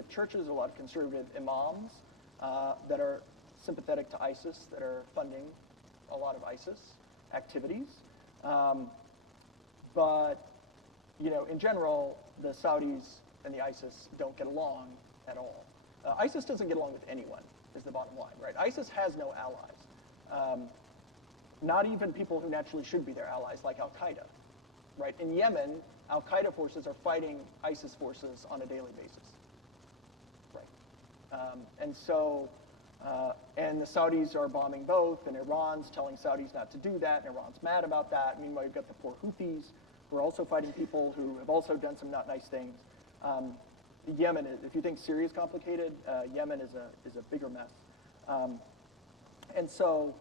churches, a lot of conservative imams that are sympathetic to ISIS, that are funding a lot of ISIS activities. But, you know, in general, the Saudis and the ISIS don't get along at all. ISIS doesn't get along with anyone, is the bottom line, right? ISIS has no allies. Not even people who naturally should be their allies, like Al-Qaeda, right? In Yemen, Al-Qaeda forces are fighting ISIS forces on a daily basis, right? And so, and the Saudis are bombing both, and Iran's telling Saudis not to do that, and Iran's mad about that. Meanwhile, you've got the poor Houthis, who are also fighting people who have also done some not nice things. Yemen, if you think Syria is complicated, Yemen is a bigger mess. And so,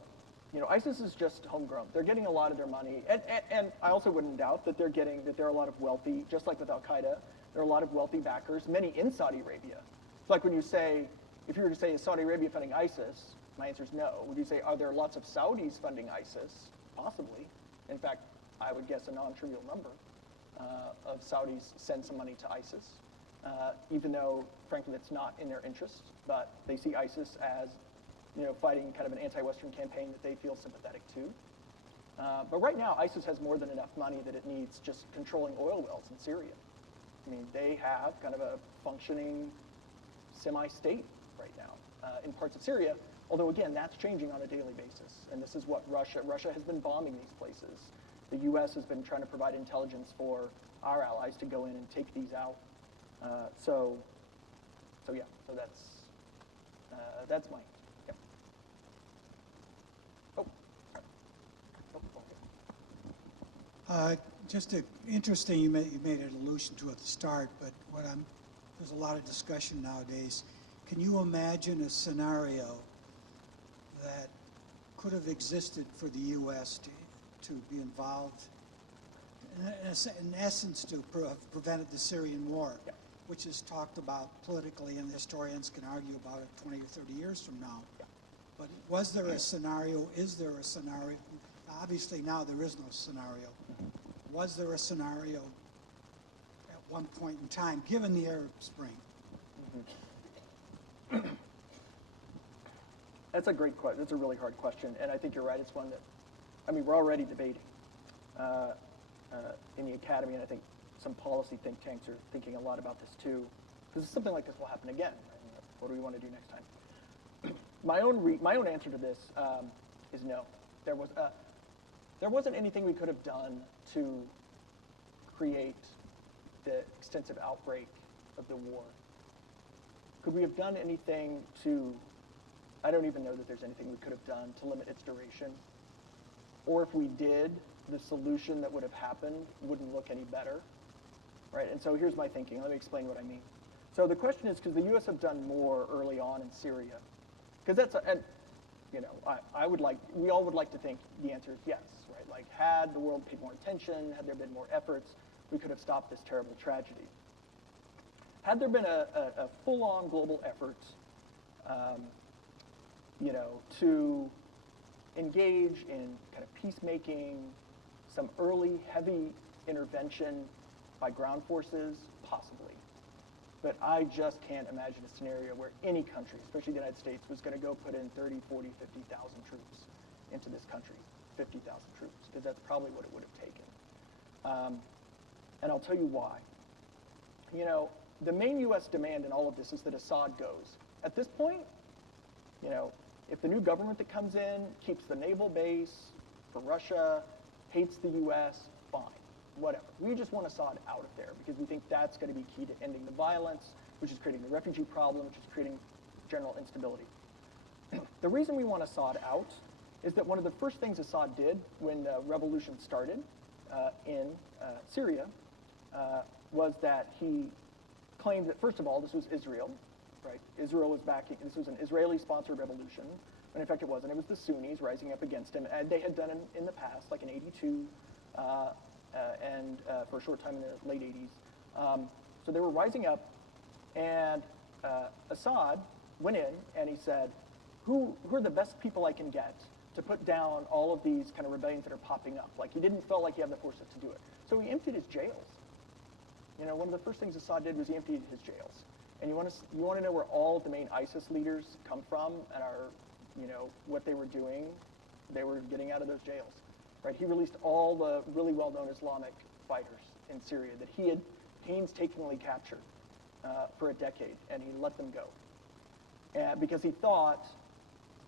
you know, ISIS is just homegrown. They're getting a lot of their money, and I also wouldn't doubt that there are a lot of wealthy, just like with Al-Qaeda, there are a lot of wealthy backers, many in Saudi Arabia. It's like when you say, if you were to say, is Saudi Arabia funding ISIS? My answer is no. Would you say, are there lots of Saudis funding ISIS? Possibly. In fact, I would guess a non-trivial number of Saudis send some money to ISIS, even though, frankly, it's not in their interest. But they see ISIS as, you know, fighting kind of an anti-Western campaign that they feel sympathetic to. But right now, ISIS has more than enough money that it needs just controlling oil wells in Syria. I mean, they have kind of a functioning semi-state right now in parts of Syria, although again, that's changing on a daily basis. And this is what Russia has been bombing these places. The US has been trying to provide intelligence for our allies to go in and take these out. So that's mine. Yep. Oh, sorry. Just interesting, you made an allusion to at the start, but there's a lot of discussion nowadays. Can you imagine a scenario that could have existed for the U.S. to be involved, in essence, to have prevented the Syrian War, Yeah. which is talked about politically, and historians can argue about it 20 or 30 years from now. Yeah. But was there a scenario? Is there a scenario? Obviously now there is no scenario. Was there a scenario at one point in time, given the Arab Spring? That's a great question. That's a really hard question, and I think you're right. It's one that, I mean, we're already debating in the academy, and I think some policy think tanks are thinking a lot about this too, because something like this will happen again. Right? What do we want to do next time? My own answer to this is no. There wasn't anything we could have done to create the extensive outbreak of the war. Could we have done anything to, I don't even know that there's anything we could have done to limit its duration. Or if we did, the solution that would have happened wouldn't look any better, right? And so here's my thinking. Let me explain what I mean. So the question is, because the U.S. have done more early on in Syria, because that's, and you know, we all would like to think the answer is yes, right? Like, had the world paid more attention, had there been more efforts, we could have stopped this terrible tragedy. Had there been a full-on global effort, you know, to engage in kind of peacemaking, some early heavy intervention by ground forces, possibly. But I just can't imagine a scenario where any country, especially the United States, was going to go put in 30, 40, 50,000 troops into this country, 50,000 troops, because that's probably what it would have taken. And I'll tell you why. You know, the main U.S. demand in all of this is that Assad goes. At this point, you know, if the new government that comes in keeps the naval base for Russia, hates the U.S., fine, whatever. We just want Assad out of there because we think that's going to be key to ending the violence, which is creating the refugee problem, which is creating general instability. The reason we want Assad out is that one of the first things Assad did when the revolution started in Syria was that he claimed that, first of all, this was Israel, right? Israel was backing, this was an Israeli-sponsored revolution, and in fact it wasn't. It was the Sunnis rising up against him, and they had done it in the past, like in '82, and for a short time in the late '80s. So they were rising up, and Assad went in and he said, who are the best people I can get to put down all of these kind of rebellions that are popping up? Like, he didn't feel like he had the forces to do it. So he emptied his jails. You know, one of the first things Assad did was he emptied his jails. And you want to know where all of the main ISIS leaders come from and are, you know, what they were doing? They were getting out of those jails, right? He released all the really well-known Islamic fighters in Syria that he had painstakingly captured for a decade, and he let them go. Because he thought,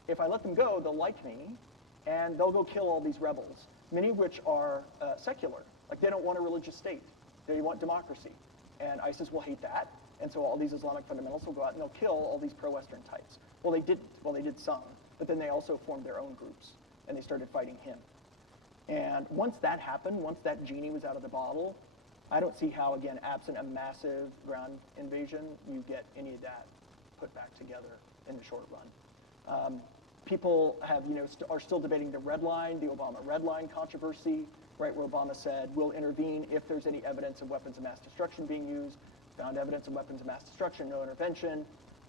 if I let them go, they'll like me, and they'll go kill all these rebels, many of which are secular. Like, they don't want a religious state. They want democracy. And ISIS will hate that. And so all these Islamic fundamentalists will go out and they'll kill all these pro-Western types. Well, they didn't. Well, they did some. But then they also formed their own groups. And they started fighting him. And once that happened, once that genie was out of the bottle, I don't see how, again, absent a massive ground invasion, you get any of that put back together in the short run. People have, you know, are still debating the red line, the Obama red line controversy, right, where Obama said, we'll intervene if there's any evidence of weapons of mass destruction being used. Found evidence of weapons of mass destruction, no intervention.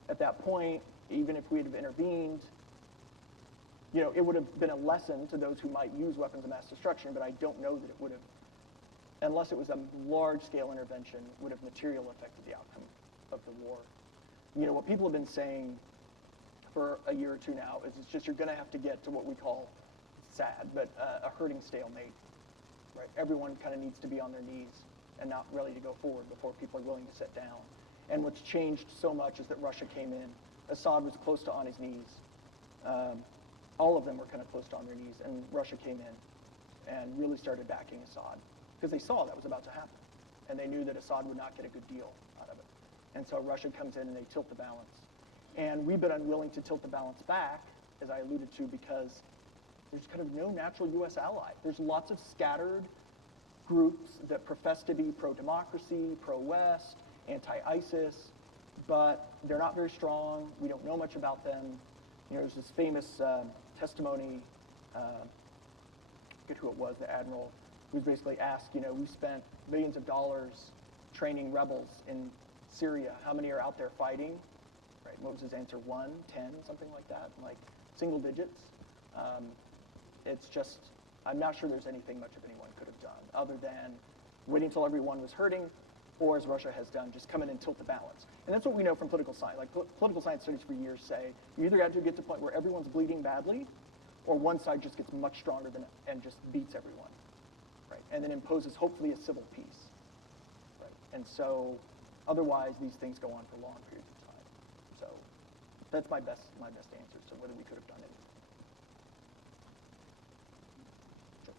At that point, even if we had intervened, you know, it would have been a lesson to those who might use weapons of mass destruction, but I don't know that it would have, unless it was a large-scale intervention, would have materially affected the outcome of the war. You know, what people have been saying for a year or two now is it's just you're going to have to get to what we call, sad, but a herding stalemate, right? Everyone kind of needs to be on their knees and not ready to go forward before people are willing to sit down. And what's changed so much is that Russia came in. Assad was close to on his knees. All of them were kind of close to on their knees, and Russia came in and really started backing Assad because they saw that was about to happen. And they knew that Assad would not get a good deal out of it. And so Russia comes in and they tilt the balance. And we've been unwilling to tilt the balance back, as I alluded to, because there's kind of no natural U.S. ally. There's lots of scattered groups that profess to be pro-democracy, pro-West, anti-ISIS, but they're not very strong. We don't know much about them. You know, there's this famous testimony, I forget who it was, the admiral, who was basically asked, you know, we spent millions of dollars training rebels in Syria. How many are out there fighting? Right? What was his answer? 1, 10, something like that, like single digits. It's just, I'm not sure there's anything much of anyone could have done other than waiting until everyone was hurting, or as Russia has done, just come in and tilt the balance. And that's what we know from political science. Like political science studies for years say, you either have to get to a point where everyone's bleeding badly, or one side just gets much stronger than and just beats everyone, right? And then imposes hopefully a civil peace. And so otherwise, these things go on for long periods of time. So that's my best answer to whether we could have done it. Sure.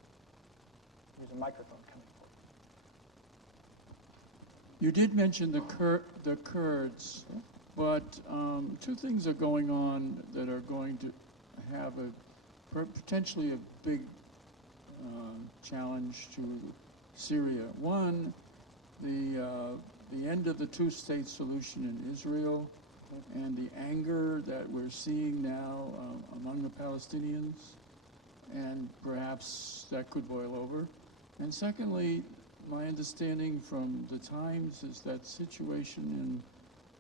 There's a microphone coming for you. You did mention the Kurds, but two things are going on that are going to have potentially a big challenge to Syria. One, the end of the two-state solution in Israel and the anger that we're seeing now among the Palestinians, and perhaps that could boil over. And secondly, my understanding from the Times is that situation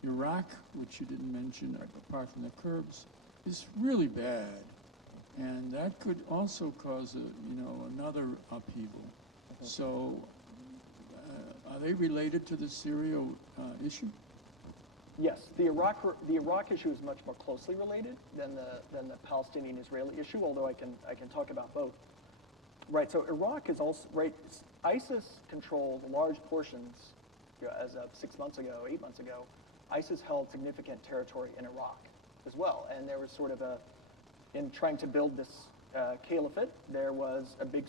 in Iraq, which you didn't mention, apart from the Kurds, is really bad. And that could also cause another upheaval. So are they related to the Syria issue? Yes, the Iraq issue is much more closely related than the Palestinian-Israeli issue, although I can talk about both. Right, so Iraq is also, right, ISIS controlled large portions, as of 8 months ago, ISIS held significant territory in Iraq as well. And there was sort of in trying to build this caliphate, there was a big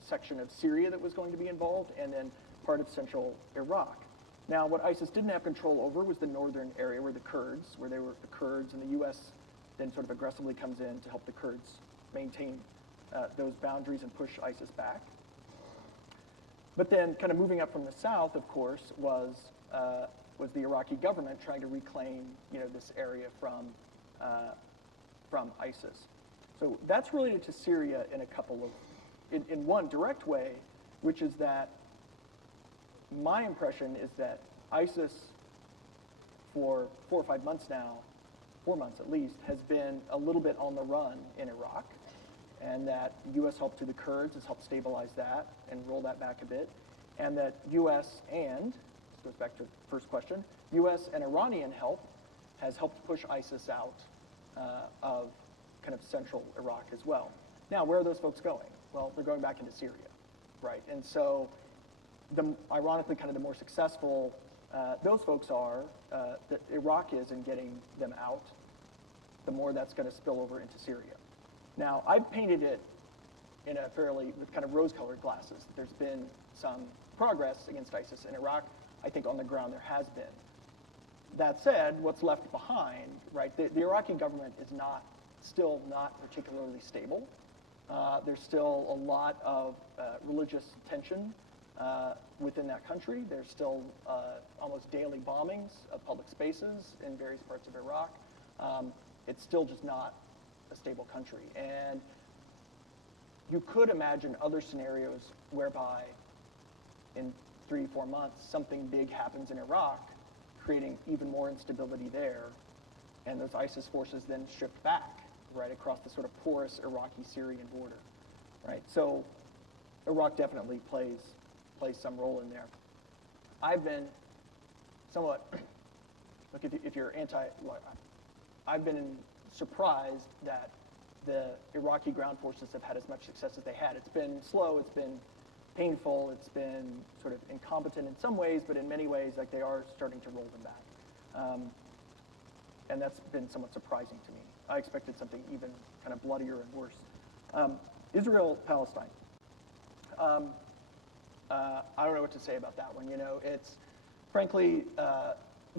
section of Syria that was going to be involved, and then part of central Iraq. Now, what ISIS didn't have control over was the northern area where the Kurds, and the U.S. then sort of aggressively comes in to help the Kurds maintain those boundaries and push ISIS back. But then kind of moving up from the south, of course, was the Iraqi government trying to reclaim, this area from ISIS. So that's related to Syria in one direct way, which is that my impression is that ISIS, for 4 or 5 months now, 4 months at least, has been a little bit on the run in Iraq, and that U.S. help to the Kurds has helped stabilize that and roll that back a bit, and that U.S. and, this goes back to the first question, U.S. and Iranian help has helped push ISIS out of kind of central Iraq as well. Now, where are those folks going? Well, they're going back into Syria, right? And so, ironically, kind of the more successful those folks are, that Iraq is in getting them out, the more that's going to spill over into Syria. Now, I've painted it in with kind of rose-colored glasses. There's been some progress against ISIS in Iraq. I think on the ground there has been. That said, what's left behind, right, the Iraqi government is still not particularly stable. There's still a lot of religious tension within that country. There's still almost daily bombings of public spaces in various parts of Iraq. It's still just not a stable country. And you could imagine other scenarios whereby in 3-4 months, something big happens in Iraq, creating even more instability there, and those ISIS forces then shift back, right, across the sort of porous Iraqi-Syrian border, right? So Iraq definitely plays some role in there. I've been somewhat, look, if you're I've been surprised that the Iraqi ground forces have had as much success as they had. It's been slow, it's been painful, it's been sort of incompetent in some ways, but in many ways, like, they are starting to roll them back. And that's been somewhat surprising to me. I expected something even kind of bloodier and worse. Israel-Palestine. I don't know what to say about that one. It's, frankly,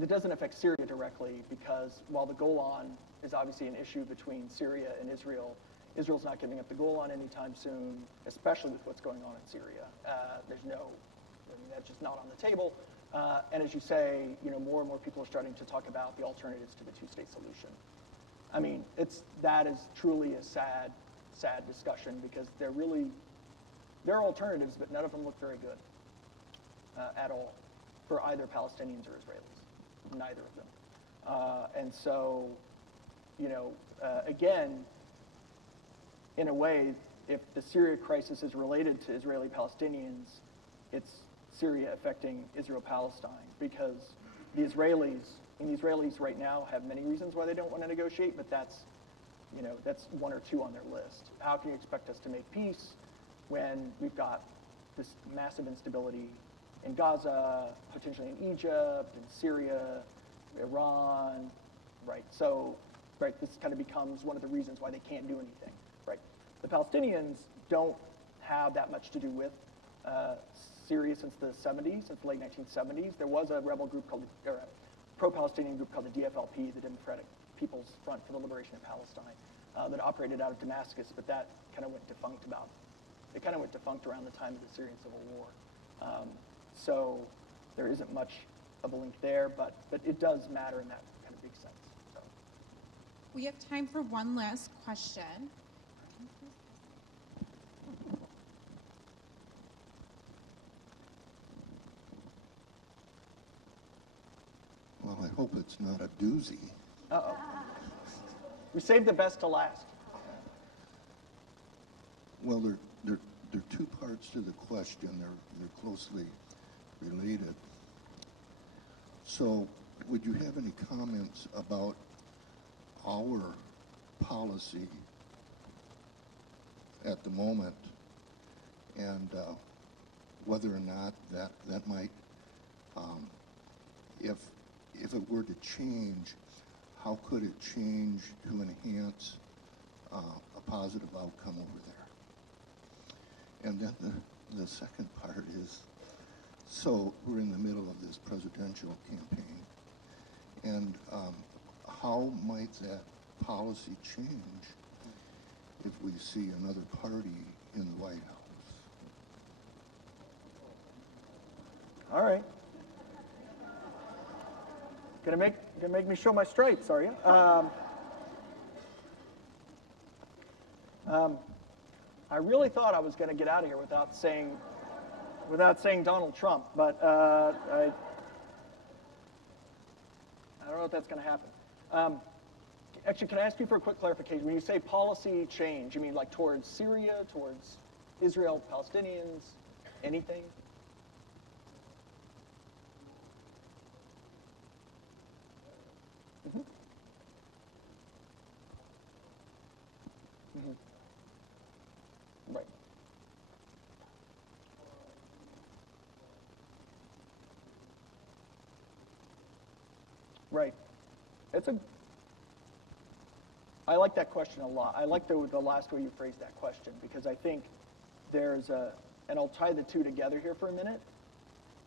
it doesn't affect Syria directly, because while the Golan is obviously an issue between Syria and Israel, Israel's not giving up the Golan anytime soon, especially with what's going on in Syria. That's just not on the table. And as you say, more and more people are starting to talk about the alternatives to the two-state solution. I mean, that is truly a sad discussion, because there are alternatives, but none of them look very good at all for either Palestinians or Israelis, neither of them. And so, again, in a way, if the Syria crisis is related to Israeli-Palestinians, it's Syria affecting Israel-Palestine, because the Israelis right now have many reasons why they don't want to negotiate, but that's 1 or 2 on their list. How can you expect us to make peace when we've got this massive instability in Gaza, potentially in Egypt, in Syria, Iran, right? So, right, this kind of becomes one of the reasons why they can't do anything, right? The Palestinians don't have that much to do with Syria since the 70s, since the late 1970s. There was a rebel group called, or a pro-Palestinian group called the DFLP, the Democratic People's Front for the Liberation of Palestine, that operated out of Damascus, but that kind of went defunct around the time of the Syrian Civil War. So there isn't much of a link there, but it does matter in that kind of big sense. So. We have time for one last question. Well, I hope it's not a doozy. Uh-oh. We saved the best to last. Well, there are two parts to the question. They're closely related. So, would you have any comments about our policy at the moment, and whether or not that might, if it were to change, how could it change to enhance a positive outcome over there? And then the second part is, so we're in the middle of this presidential campaign, and how might that policy change if we see another party in the White House? All right. Gonna make me show my stripes, are you? I really thought I was gonna get out of here without saying Donald Trump, but I don't know if that's gonna happen. Actually, can I ask you for a quick clarification? When you say policy change, you mean like towards Syria, towards Israel, Palestinians, anything? Mm-hmm. Mm-hmm. Right. Right. I like that question a lot. I like the last way you phrased that question, because I think there's and I'll tie the two together here for a minute.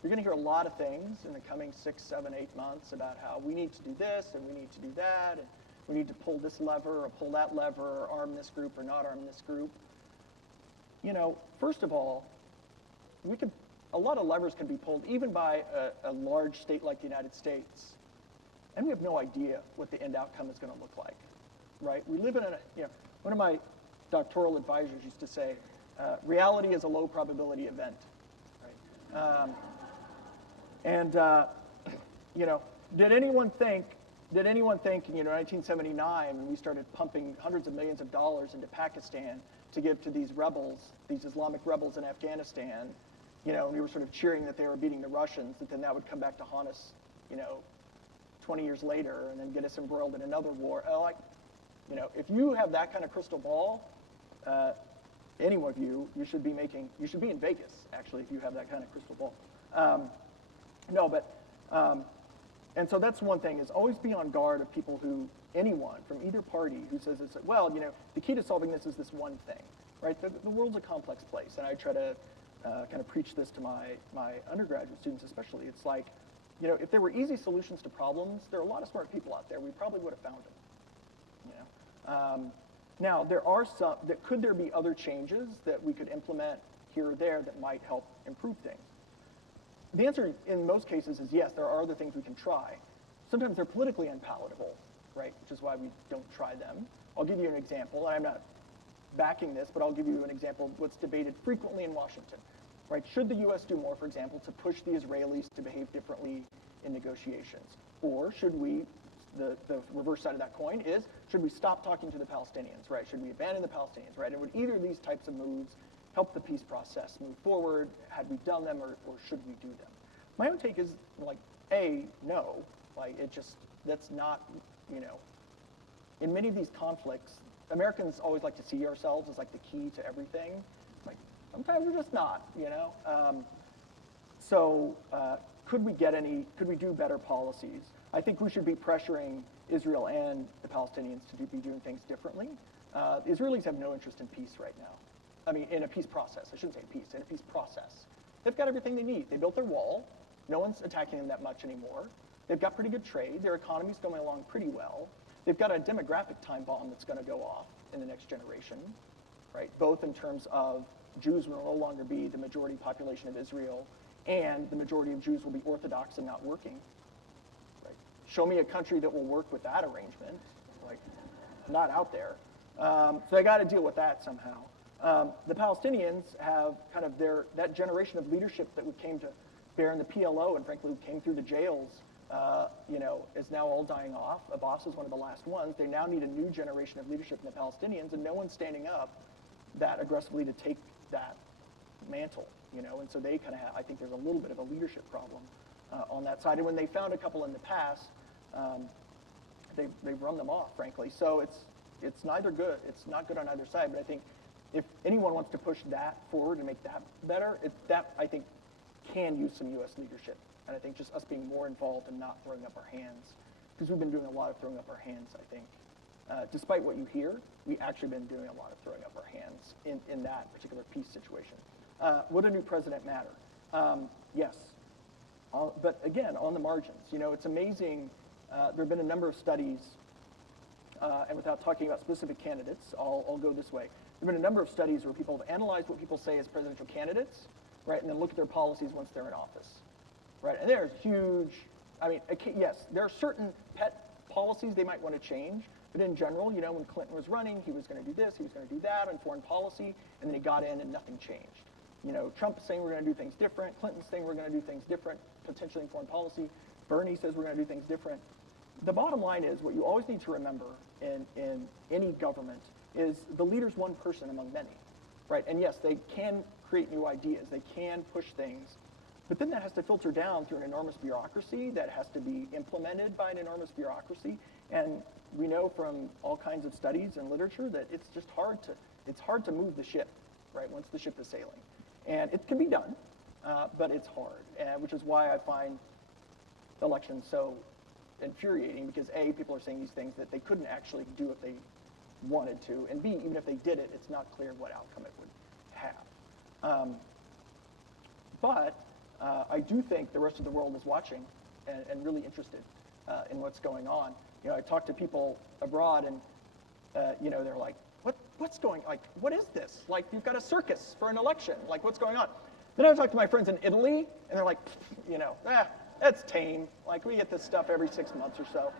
You're going to hear a lot of things in the coming 6, 7, 8 months about how we need to do this and we need to do that, and we need to pull this lever or pull that lever, or arm this group or not arm this group. You know, first of all, a lot of levers can be pulled even by a large state like the United States, and we have no idea what the end outcome is going to look like, right? We live in one of my doctoral advisors used to say, reality is a low probability event, right? Did anyone think, in 1979, when we started pumping hundreds of millions of dollars into Pakistan to give to these rebels, these Islamic rebels in Afghanistan, and we were sort of cheering that they were beating the Russians, that then that would come back to haunt us, 20 years later, and then get us embroiled in another war? If you have that kind of crystal ball, any one of you should be in Vegas, actually, if you have that kind of crystal ball. And so that's one thing, is always be on guard of people anyone from either party who says, the key to solving this is this one thing, right? The world's a complex place, and I try to kind of preach this to my undergraduate students especially. It's like, if there were easy solutions to problems, there are a lot of smart people out there. We probably would have found them, Now, could there be other changes that we could implement here or there that might help improve things? The answer in most cases is yes, there are other things we can try. Sometimes they're politically unpalatable, right, which is why we don't try them. I'll give you an example, and I'm not backing this, but I'll give you an example of what's debated frequently in Washington, right? Should the U.S. do more, for example, to push the Israelis to behave differently in negotiations? Or should we, the reverse side of that coin is, should we stop talking to the Palestinians, right? Should we abandon the Palestinians, right? And would either of these types of moves help the peace process move forward? Had we done them, or should we do them? My own take is, no. That's not, in many of these conflicts, Americans always like to see ourselves as like the key to everything. Sometimes we're just not, So could we do better policies? I think we should be pressuring Israel and the Palestinians to be doing things differently. The Israelis have no interest in peace right now. I mean, in a peace process. I shouldn't say peace, in a peace process. They've got everything they need. They built their wall. No one's attacking them that much anymore. They've got pretty good trade. Their economy's going along pretty well. They've got a demographic time bomb that's going to go off in the next generation, right? Both in terms of Jews will no longer be the majority population of Israel, and the majority of Jews will be Orthodox and not working. Right? Show me a country that will work with that arrangement. Like, not out there. So they got to deal with that somehow. The Palestinians have kind of that generation of leadership that we came to bear in the PLO, and frankly, who came through the jails, is now all dying off. Abbas is one of the last ones. They now need a new generation of leadership in the Palestinians, and no one's standing up that aggressively to take that mantle, and so they kind of have, I think there's a little bit of a leadership problem on that side. And when they found a couple in the past, they've run them off, frankly. So it's neither good. It's not good on either side. But I think if anyone wants to push that forward and make that better, that I think can use some U.S. leadership. And I think just us being more involved and not throwing up our hands, because we've been doing a lot of throwing up our hands, I think. Despite what you hear, we've actually been doing a lot of throwing up our hands in that particular peace situation. Would a new president matter? Yes. But again, on the margins. It's amazing. There have been a number of studies, and without talking about specific candidates, I'll go this way. There have been a number of studies where people have analyzed what people say as presidential candidates, right, and then look at their policies once they're in office, right? And there's huge, yes, there are certain pet policies they might want to change, but in general, when Clinton was running, he was going to do this, he was going to do that on foreign policy, and then he got in and nothing changed. Trump is saying we're going to do things different, Clinton's saying we're going to do things different, potentially in foreign policy, Bernie says we're going to do things different. The bottom line is, what you always need to remember in any government is the leader's one person among many, right? And yes, they can create new ideas, they can push things, but then that has to filter down through an enormous bureaucracy that has to be implemented by an enormous bureaucracy. And we know from all kinds of studies and literature that it's just hard to move the ship, right, once the ship is sailing. And it can be done, but it's hard, which is why I find elections so infuriating, because A, people are saying these things that they couldn't actually do if they wanted to, and B, even if they did it, it's not clear what outcome it would have. But I do think the rest of the world is watching and really interested in what's going on. I talk to people abroad, and they're like, what's going, like, what is this? Like, you've got a circus for an election. Like, what's going on? Then I talk to my friends in Italy, and they're like, that's tame. Like, we get this stuff every 6 months or so.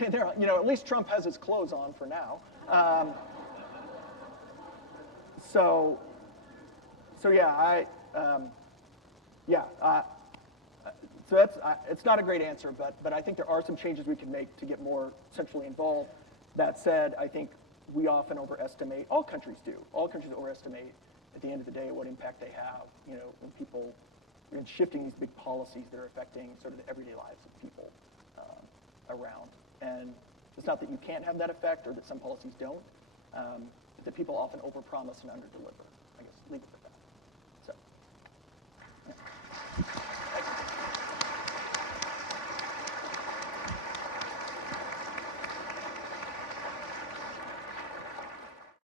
And they're, at least Trump has his clothes on for now. So yeah, so that's, it's not a great answer, but I think there are some changes we can make to get more centrally involved. That said, I think we often overestimate, all countries do, all countries overestimate at the end of the day what impact they have, when people, in shifting these big policies that are affecting sort of the everyday lives of people around. And it's not that you can't have that effect or that some policies don't, but that people often overpromise and underdeliver. I guess leave it there.